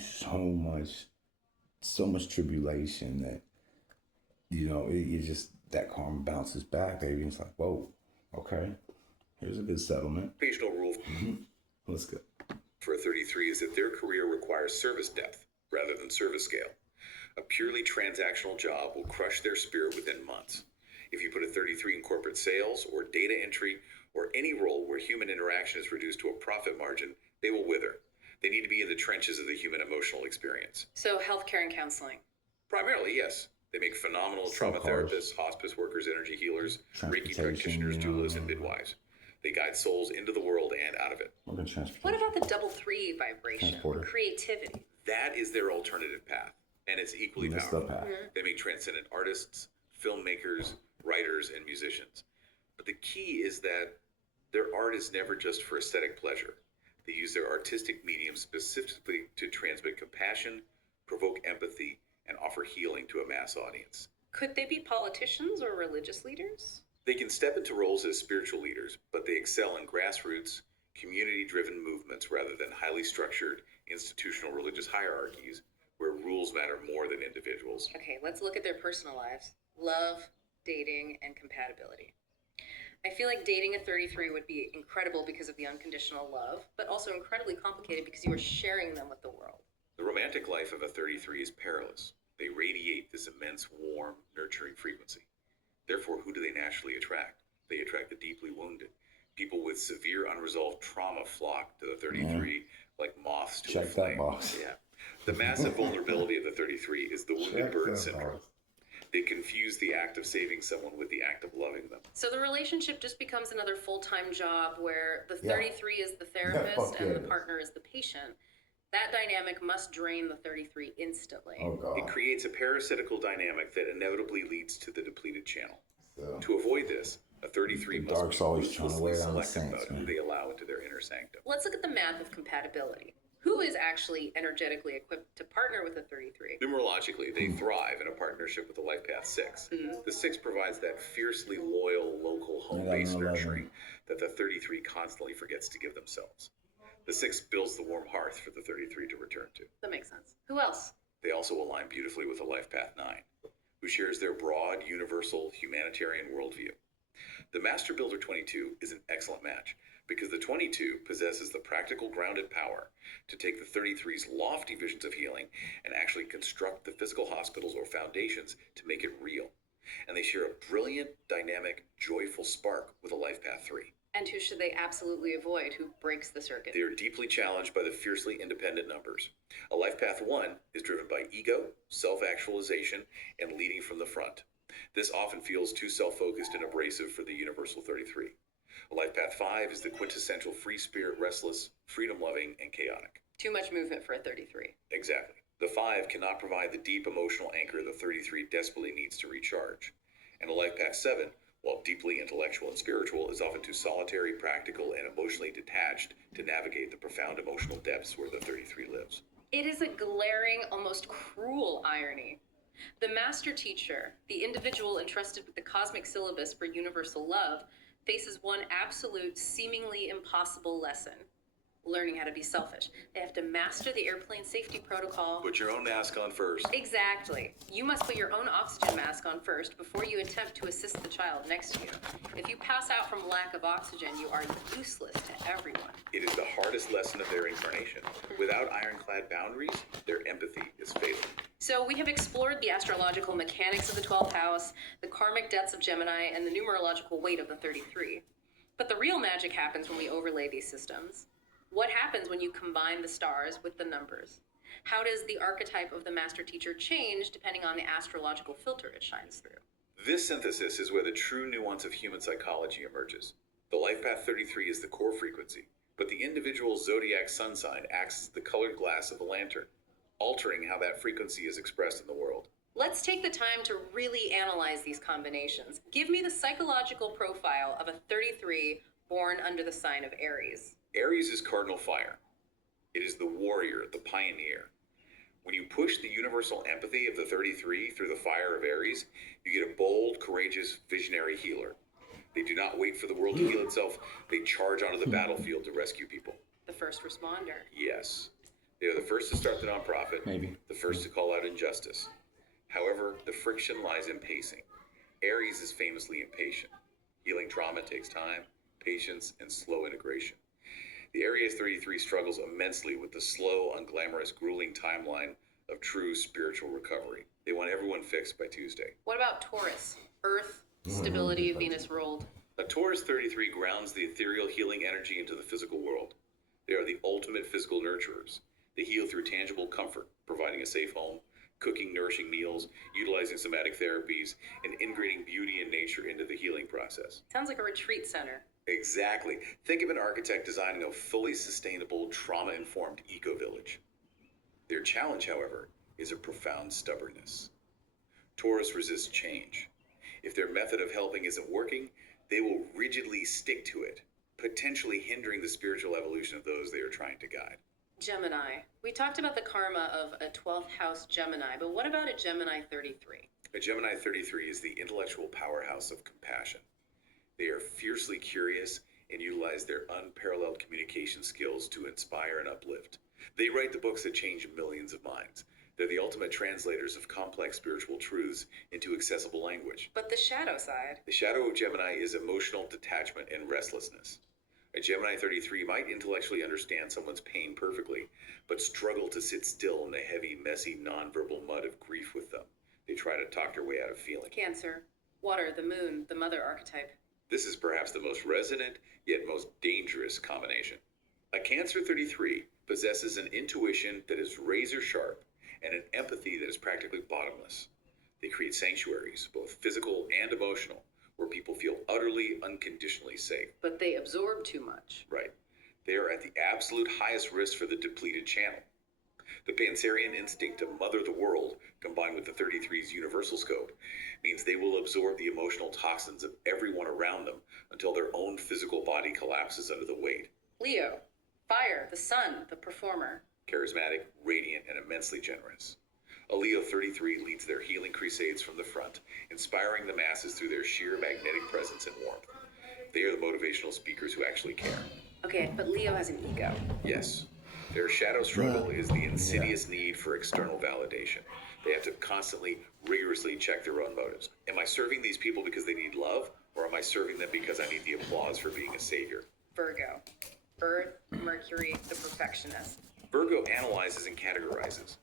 so much tribulation that, it just, that karma bounces back, baby. And it's like, whoa, okay, here's a good settlement. occupational rule Let's go. for a 33 is that their career requires service depth rather than service scale. A purely transactional job will crush their spirit within months. If you put a 33 in corporate sales or data entry or any role where human interaction is reduced to a profit margin, they will wither. They need to be in the trenches of the human emotional experience. So healthcare and counseling. Primarily, yes. They make phenomenal trauma therapists, hospice workers, energy healers, Reiki practitioners, doulas, and midwives. They guide souls into the world and out of it. What about the double 3 vibration? Creativity. That is their alternative path, and it's equally powerful. They make transcendent artists, filmmakers, writers, and musicians. But the key is that their art is never just for aesthetic pleasure. They use their artistic medium specifically to transmit compassion, provoke empathy, and offer healing to a mass audience. Could they be politicians or religious leaders? They can step into roles as spiritual leaders, but they excel in grassroots, community-driven movements rather than highly structured, institutional religious hierarchies where rules matter more than individuals. Okay, let's look at their personal lives. Love, dating, and compatibility. I feel like dating a 33 would be incredible because of the unconditional love, but also incredibly complicated because you are sharing them with the world. The romantic life of a 33 is perilous. They radiate this immense, warm, nurturing frequency. Therefore, who do they naturally attract? They attract the deeply wounded. People with severe unresolved trauma flock to the 33 like moths to a flame. Check that box. Yeah. The massive vulnerability of the 33 is the wounded bird syndrome. They confuse the act of saving someone with the act of loving them. So the relationship just becomes another full-time job where the 33 is the therapist and the partner is the patient. That dynamic must drain the 33 instantly. Oh, God. It creates a parasitical dynamic that inevitably leads to the depleted channel. To avoid this, a 33 must dark's always trying to wear on the selective saints, about who they allow into their inner sanctum. Let's look at the math of compatibility. Who is actually energetically equipped to partner with a 33? Numerologically, they thrive in a partnership with the Life Path 6. The 6 provides that fiercely loyal, local, home-based nurturing that the 33 constantly forgets to give themselves. The 6 builds the warm hearth for the 33 to return to. That makes sense. Who else? They also align beautifully with the Life Path 9, who shares their broad, universal, humanitarian worldview. The Master Builder 22 is an excellent match because the 22 possesses the practical, grounded power to take the 33's lofty visions of healing and actually construct the physical hospitals or foundations to make it real. And they share a brilliant, dynamic, joyful spark with a Life Path 3. And who should they absolutely avoid? Who breaks the circuit? They are deeply challenged by the fiercely independent numbers. A Life Path 1 is driven by ego, self-actualization, and leading from the front. This often feels too self-focused and abrasive for the universal 33. A Life Path 5 is the quintessential free spirit, restless, freedom-loving, and chaotic. Too much movement for a 33. Exactly. The 5 cannot provide the deep emotional anchor the 33 desperately needs to recharge. And a Life Path 7, while deeply intellectual and spiritual, is often too solitary, practical, and emotionally detached to navigate the profound emotional depths where the 33 lives. It is a glaring, almost cruel irony. The master teacher, the individual entrusted with the cosmic syllabus for universal love, faces one absolute, seemingly impossible lesson: learning how to be selfish. They have to master the airplane safety protocol. Put your own mask on first. Exactly. You must put your own oxygen mask on first before you attempt to assist the child next to you. If you pass out from lack of oxygen, you are useless to everyone. It is the hardest lesson of their incarnation. Without ironclad boundaries, their empathy is fatal. So we have explored the astrological mechanics of the 12th house, the karmic debts of Gemini, and the numerological weight of the 33. But the real magic happens when we overlay these systems. What happens when you combine the stars with the numbers? How does the archetype of the master teacher change depending on the astrological filter it shines through? This synthesis is where the true nuance of human psychology emerges. The Life Path 33 is the core frequency, but the individual zodiac sun sign acts as the colored glass of the lantern, altering how that frequency is expressed in the world. Let's take the time to really analyze these combinations. Give me the psychological profile of a 33 born under the sign of Aries. Aries is cardinal fire. It is the warrior, the pioneer. When you push the universal empathy of the 33 through the fire of Aries, you get a bold, courageous, visionary healer. They do not wait for the world to heal itself. They charge onto the battlefield to rescue people. The first responder. Yes. They are the first to start the nonprofit, the first to call out injustice. However, the friction lies in pacing. Aries is famously impatient. Healing trauma takes time, patience, and slow integration. The Aries 33 struggles immensely with the slow, unglamorous, grueling timeline of true spiritual recovery. They want everyone fixed by Tuesday. What about Taurus? Earth, stability, Venus ruled. A Taurus 33 grounds the ethereal healing energy into the physical world. They are the ultimate physical nurturers. They heal through tangible comfort, providing a safe home, cooking nourishing meals, utilizing somatic therapies, and integrating beauty and nature into the healing process. Sounds like a retreat center. Exactly. Think of an architect designing a fully sustainable, trauma-informed eco-village. Their challenge, however, is a profound stubbornness. Taurus resists change. If their method of helping isn't working, they will rigidly stick to it, potentially hindering the spiritual evolution of those they are trying to guide. Gemini. We talked about the karma of a 12th house Gemini, but what about a Gemini 33? A Gemini 33 is the intellectual powerhouse of compassion. They are fiercely curious and utilize their unparalleled communication skills to inspire and uplift. They write the books that change millions of minds. They're the ultimate translators of complex spiritual truths into accessible language. But the shadow side. The shadow of Gemini is emotional detachment and restlessness. A Gemini 33 might intellectually understand someone's pain perfectly, but struggle to sit still in the heavy, messy, nonverbal mud of grief with them. They try to talk their way out of feeling. Cancer. Water, the moon, the mother archetype. This is perhaps the most resonant, yet most dangerous combination. A Cancer 33 possesses an intuition that is razor sharp and an empathy that is practically bottomless. They create sanctuaries, both physical and emotional, where people feel utterly, unconditionally safe. But they absorb too much. Right. They are at the absolute highest risk for the depleted channel. The Cancerian instinct to mother the world, combined with the 33's universal scope, means they will absorb the emotional toxins of everyone around them until their own physical body collapses under the weight. Leo. Fire, the sun, the performer. Charismatic, radiant, and immensely generous. A Leo 33 leads their healing crusades from the front, inspiring the masses through their sheer magnetic presence and warmth. They are the motivational speakers who actually care. Okay, but Leo has an ego. Yes. Their shadow struggle is the insidious need for external validation. They have to constantly, rigorously check their own motives. Am I serving these people because they need love, or am I serving them because I need the applause for being a savior? Virgo. Earth, Mercury, the perfectionist. Virgo analyzes and categorizes.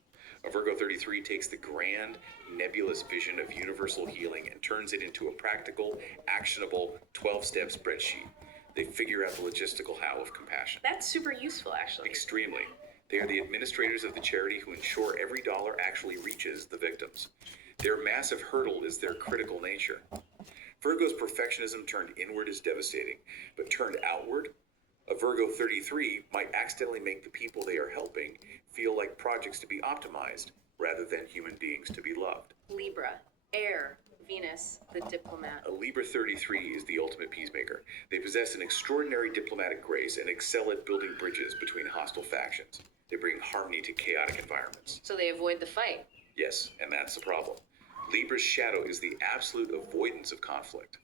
A Virgo 33 takes the grand, nebulous vision of universal healing and turns it into a practical, actionable 12-step spreadsheet. They figure out the logistical how of compassion. That's super useful, actually. Extremely. They are the administrators of the charity who ensure every dollar actually reaches the victims. Their massive hurdle is their critical nature. Virgo's perfectionism turned inward is devastating, but turned outward, a Virgo 33 might accidentally make the people they are helping feel like projects to be optimized rather than human beings to be loved. Libra. Air, Venus, the diplomat. A Libra 33 is the ultimate peacemaker. They possess an extraordinary diplomatic grace and excel at building bridges between hostile factions. They bring harmony to chaotic environments. So they avoid the fight. Yes, and that's the problem. Libra's shadow is the absolute avoidance of conflict.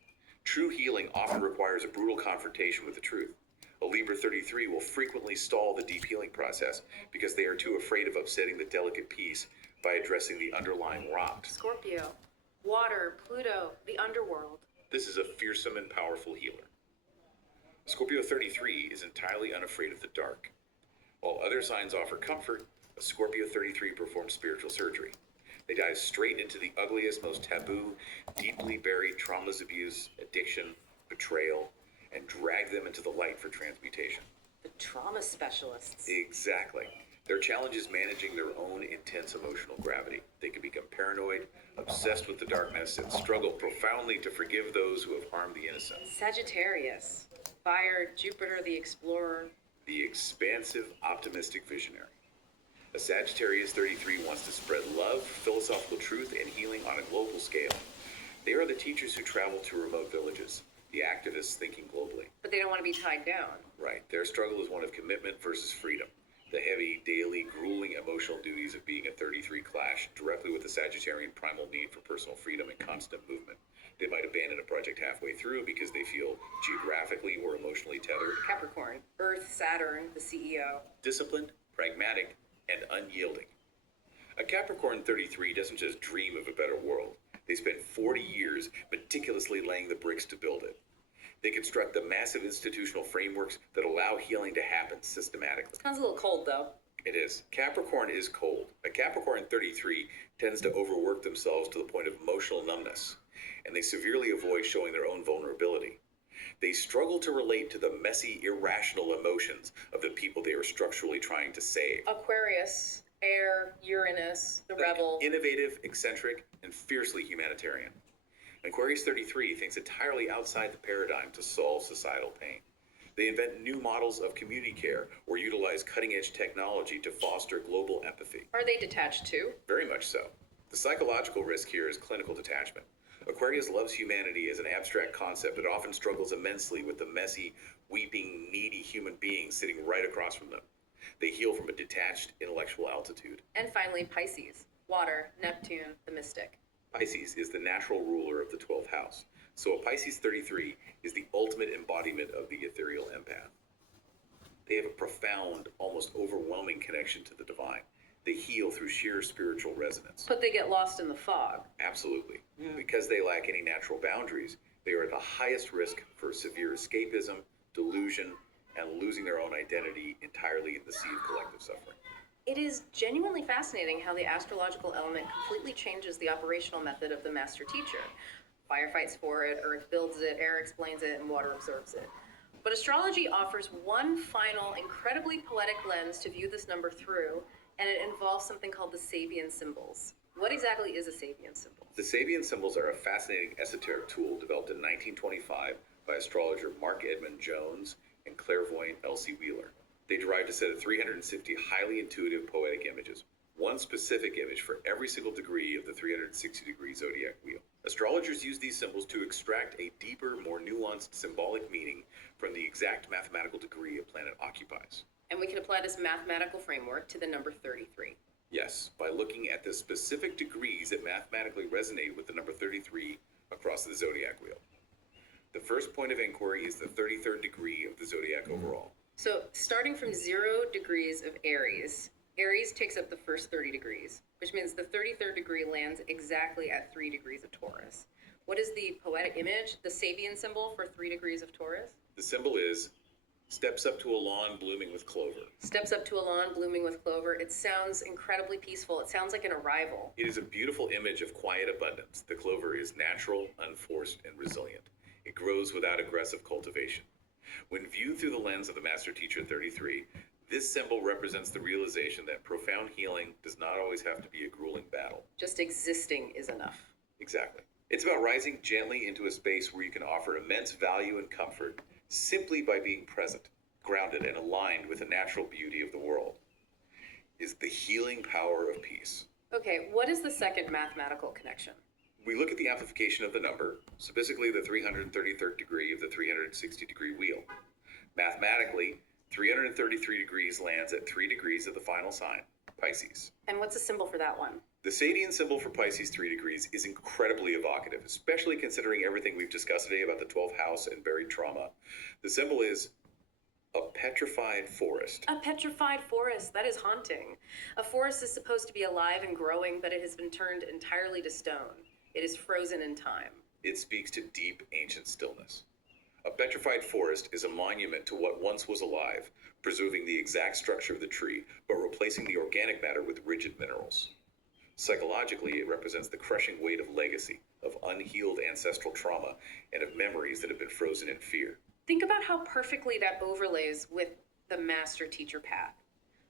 True healing often requires a brutal confrontation with the truth. A Libra 33 will frequently stall the deep healing process because they are too afraid of upsetting the delicate peace by addressing the underlying rot. Scorpio. Water, Pluto, the underworld. This is a fearsome and powerful healer. Scorpio 33 is entirely unafraid of the dark. While other signs offer comfort, a Scorpio 33 performs spiritual surgery. They dive straight into the ugliest, most taboo, deeply buried traumas, abuse, addiction, betrayal, and drag them into the light for transmutation. The trauma specialists. Exactly. Their challenge is managing their own intense emotional gravity. They can become paranoid, obsessed with the darkness, and struggle profoundly to forgive those who have harmed the innocent. Sagittarius. Fire, Jupiter, the explorer. The expansive, optimistic visionary. A Sagittarius 33 wants to spread love, philosophical truth, and healing on a global scale. They are the teachers who travel to remote villages, the activists thinking globally. But they don't want to be tied down. Right. Their struggle is one of commitment versus freedom. The heavy, daily, grueling emotional duties of being a 33 clash directly with the Sagittarian primal need for personal freedom and constant movement. They might abandon a project halfway through because they feel geographically or emotionally tethered. Capricorn. Earth, Saturn, the CEO. Disciplined, pragmatic, and unyielding. A Capricorn 33 doesn't just dream of a better world. They spent 40 years meticulously laying the bricks to build it. They construct the massive institutional frameworks that allow healing to happen systematically. Sounds a little cold, though. It is. Capricorn is cold. A Capricorn 33 tends to overwork themselves to the point of emotional numbness, and they severely avoid showing their own vulnerability. They struggle to relate to the messy, irrational emotions of the people they are structurally trying to save. Aquarius, air, Uranus, the rebel. Innovative, eccentric, and fiercely humanitarian. Aquarius 33 thinks entirely outside the paradigm to solve societal pain. They invent new models of community care or utilize cutting-edge technology to foster global empathy. Are they detached too? Very much so. The psychological risk here is clinical detachment. Aquarius loves humanity as an abstract concept, but often struggles immensely with the messy, weeping, needy human beings sitting right across from them. They heal from a detached intellectual altitude. And finally, Pisces, water, Neptune, the mystic. Pisces is the natural ruler of the 12th house. So a Pisces 33 is the ultimate embodiment of the ethereal empath. They have a profound, almost overwhelming connection to the divine. They heal through sheer spiritual resonance. But they get lost in the fog. Absolutely. Because they lack any natural boundaries, they are at the highest risk for severe escapism, delusion, and losing their own identity entirely in the sea of collective suffering. It is genuinely fascinating how the astrological element completely changes the operational method of the master teacher. Fire fights for it, earth builds it, air explains it, and water absorbs it. But astrology offers one final, incredibly poetic lens to view this number through, and it involves something called the Sabian symbols. What exactly is a Sabian symbol? The Sabian symbols are a fascinating esoteric tool developed in 1925 by astrologer Mark Edmund Jones and clairvoyant Elsie Wheeler. They derived a set of 360 highly intuitive poetic images, one specific image for every single degree of the 360-degree zodiac wheel. Astrologers use these symbols to extract a deeper, more nuanced symbolic meaning from the exact mathematical degree a planet occupies. And we can apply this mathematical framework to the number 33. Yes, by looking at the specific degrees that mathematically resonate with the number 33 across the zodiac wheel. The first point of inquiry is the 33rd degree of the zodiac overall. So, starting from 0 degrees of Aries, Aries takes up the first 30 degrees, which means the 33rd degree lands exactly at 3 degrees of Taurus. What is the poetic image, the Sabian symbol for 3 degrees of Taurus? The symbol is steps up to a lawn blooming with clover. Steps up to a lawn blooming with clover. It sounds incredibly peaceful. It sounds like an arrival. It is a beautiful image of quiet abundance. The clover is natural, unforced, and resilient. It grows without aggressive cultivation. When viewed through the lens of the Master Teacher 33, this symbol represents the realization that profound healing does not always have to be a grueling battle. Just existing is enough. Exactly. It's about rising gently into a space where you can offer immense value and comfort simply by being present, grounded, and aligned with the natural beauty of the world. Is the healing power of peace. Okay, what is the second mathematical connection? We look at the amplification of the number, specifically the 333rd degree of the 360-degree wheel. Mathematically, 333 degrees lands at 3 degrees of the final sign, Pisces. And what's the symbol for that one? The Sabian symbol for Pisces 3 degrees is incredibly evocative, especially considering everything we've discussed today about the 12th house and buried trauma. The symbol is a petrified forest. A petrified forest. That is haunting. A forest is supposed to be alive and growing, but it has been turned entirely to stone. It is frozen in time. It speaks to deep, ancient stillness. A petrified forest is a monument to what once was alive, preserving the exact structure of the tree, but replacing the organic matter with rigid minerals. Psychologically, it represents the crushing weight of legacy, of unhealed ancestral trauma, and of memories that have been frozen in fear. Think about how perfectly that overlays with the master-teacher path.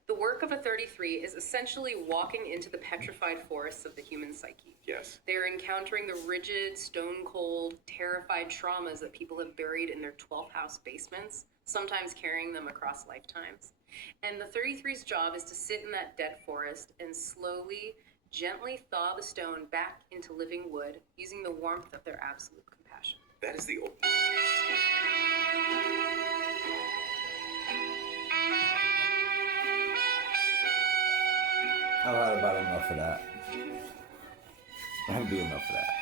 The work of a 33 is essentially walking into the petrified forests of the human psyche. Yes. They are encountering the rigid, stone-cold, terrified traumas that people have buried in their 12th house basements, sometimes carrying them across lifetimes. And the 33's job is to sit in that dead forest and slowly, gently thaw the stone back into living wood using the warmth of their absolute compassion. That is the I've had about enough of that. That'll be enough of that.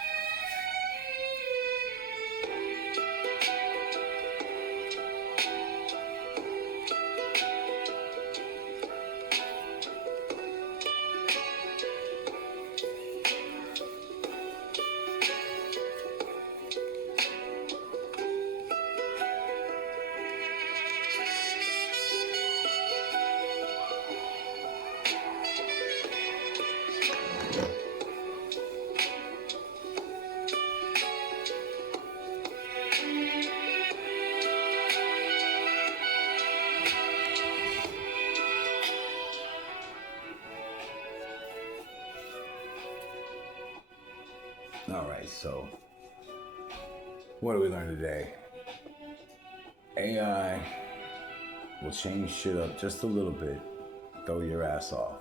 All right, so what did we learn today? AI will change shit up just a little bit, throw your ass off.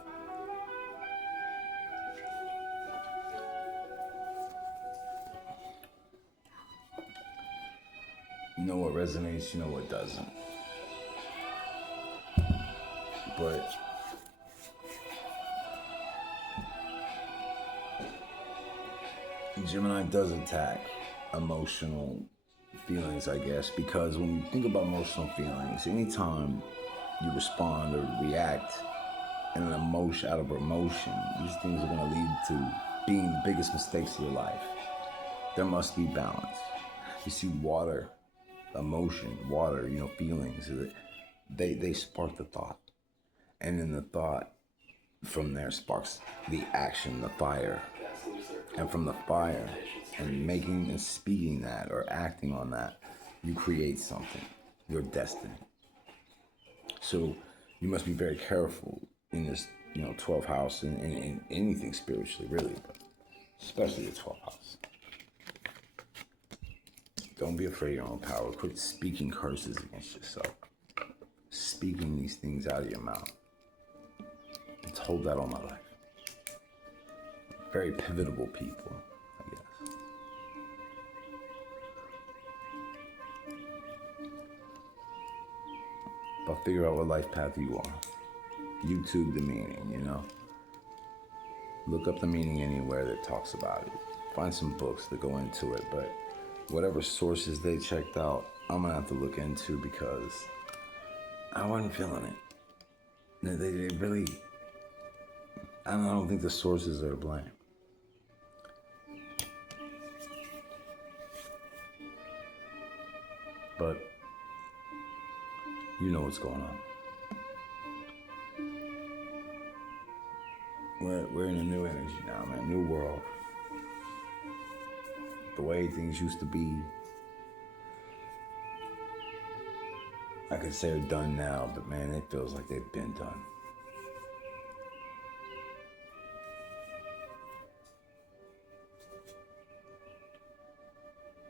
You know what resonates, you know what doesn't. But Gemini does attack emotional feelings, I guess, because when you think about emotional feelings, anytime you respond or react in an emotion out of emotion, these things are going to lead to being the biggest mistakes of your life. There must be balance. You see, water, emotion, water, feelings, they spark the thought. And then the thought from there sparks the action, the fire. And from the fire and making and speaking that or acting on that, you create something, your destiny. So you must be very careful in this, 12th house and in anything spiritually, really, but especially the 12th house. Don't be afraid of your own power. Quit speaking curses against yourself. Speaking these things out of your mouth. Been told that all my life. Very pivotal people, I guess. But figure out what life path you are. YouTube the meaning, Look up the meaning anywhere that talks about it. Find some books that go into it, but whatever sources they checked out, I'm gonna have to look into because I wasn't feeling it. They really, I don't think the sources are to blame. But you know what's going on. We're in a new energy now, man. New world. The way things used to be, I could say are done now, but man, it feels like they've been done.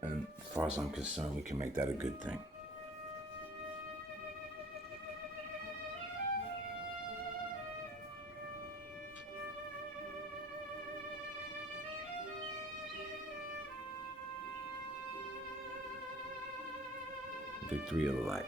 And as far as I'm concerned, we can make that a good thing. Victory of the light.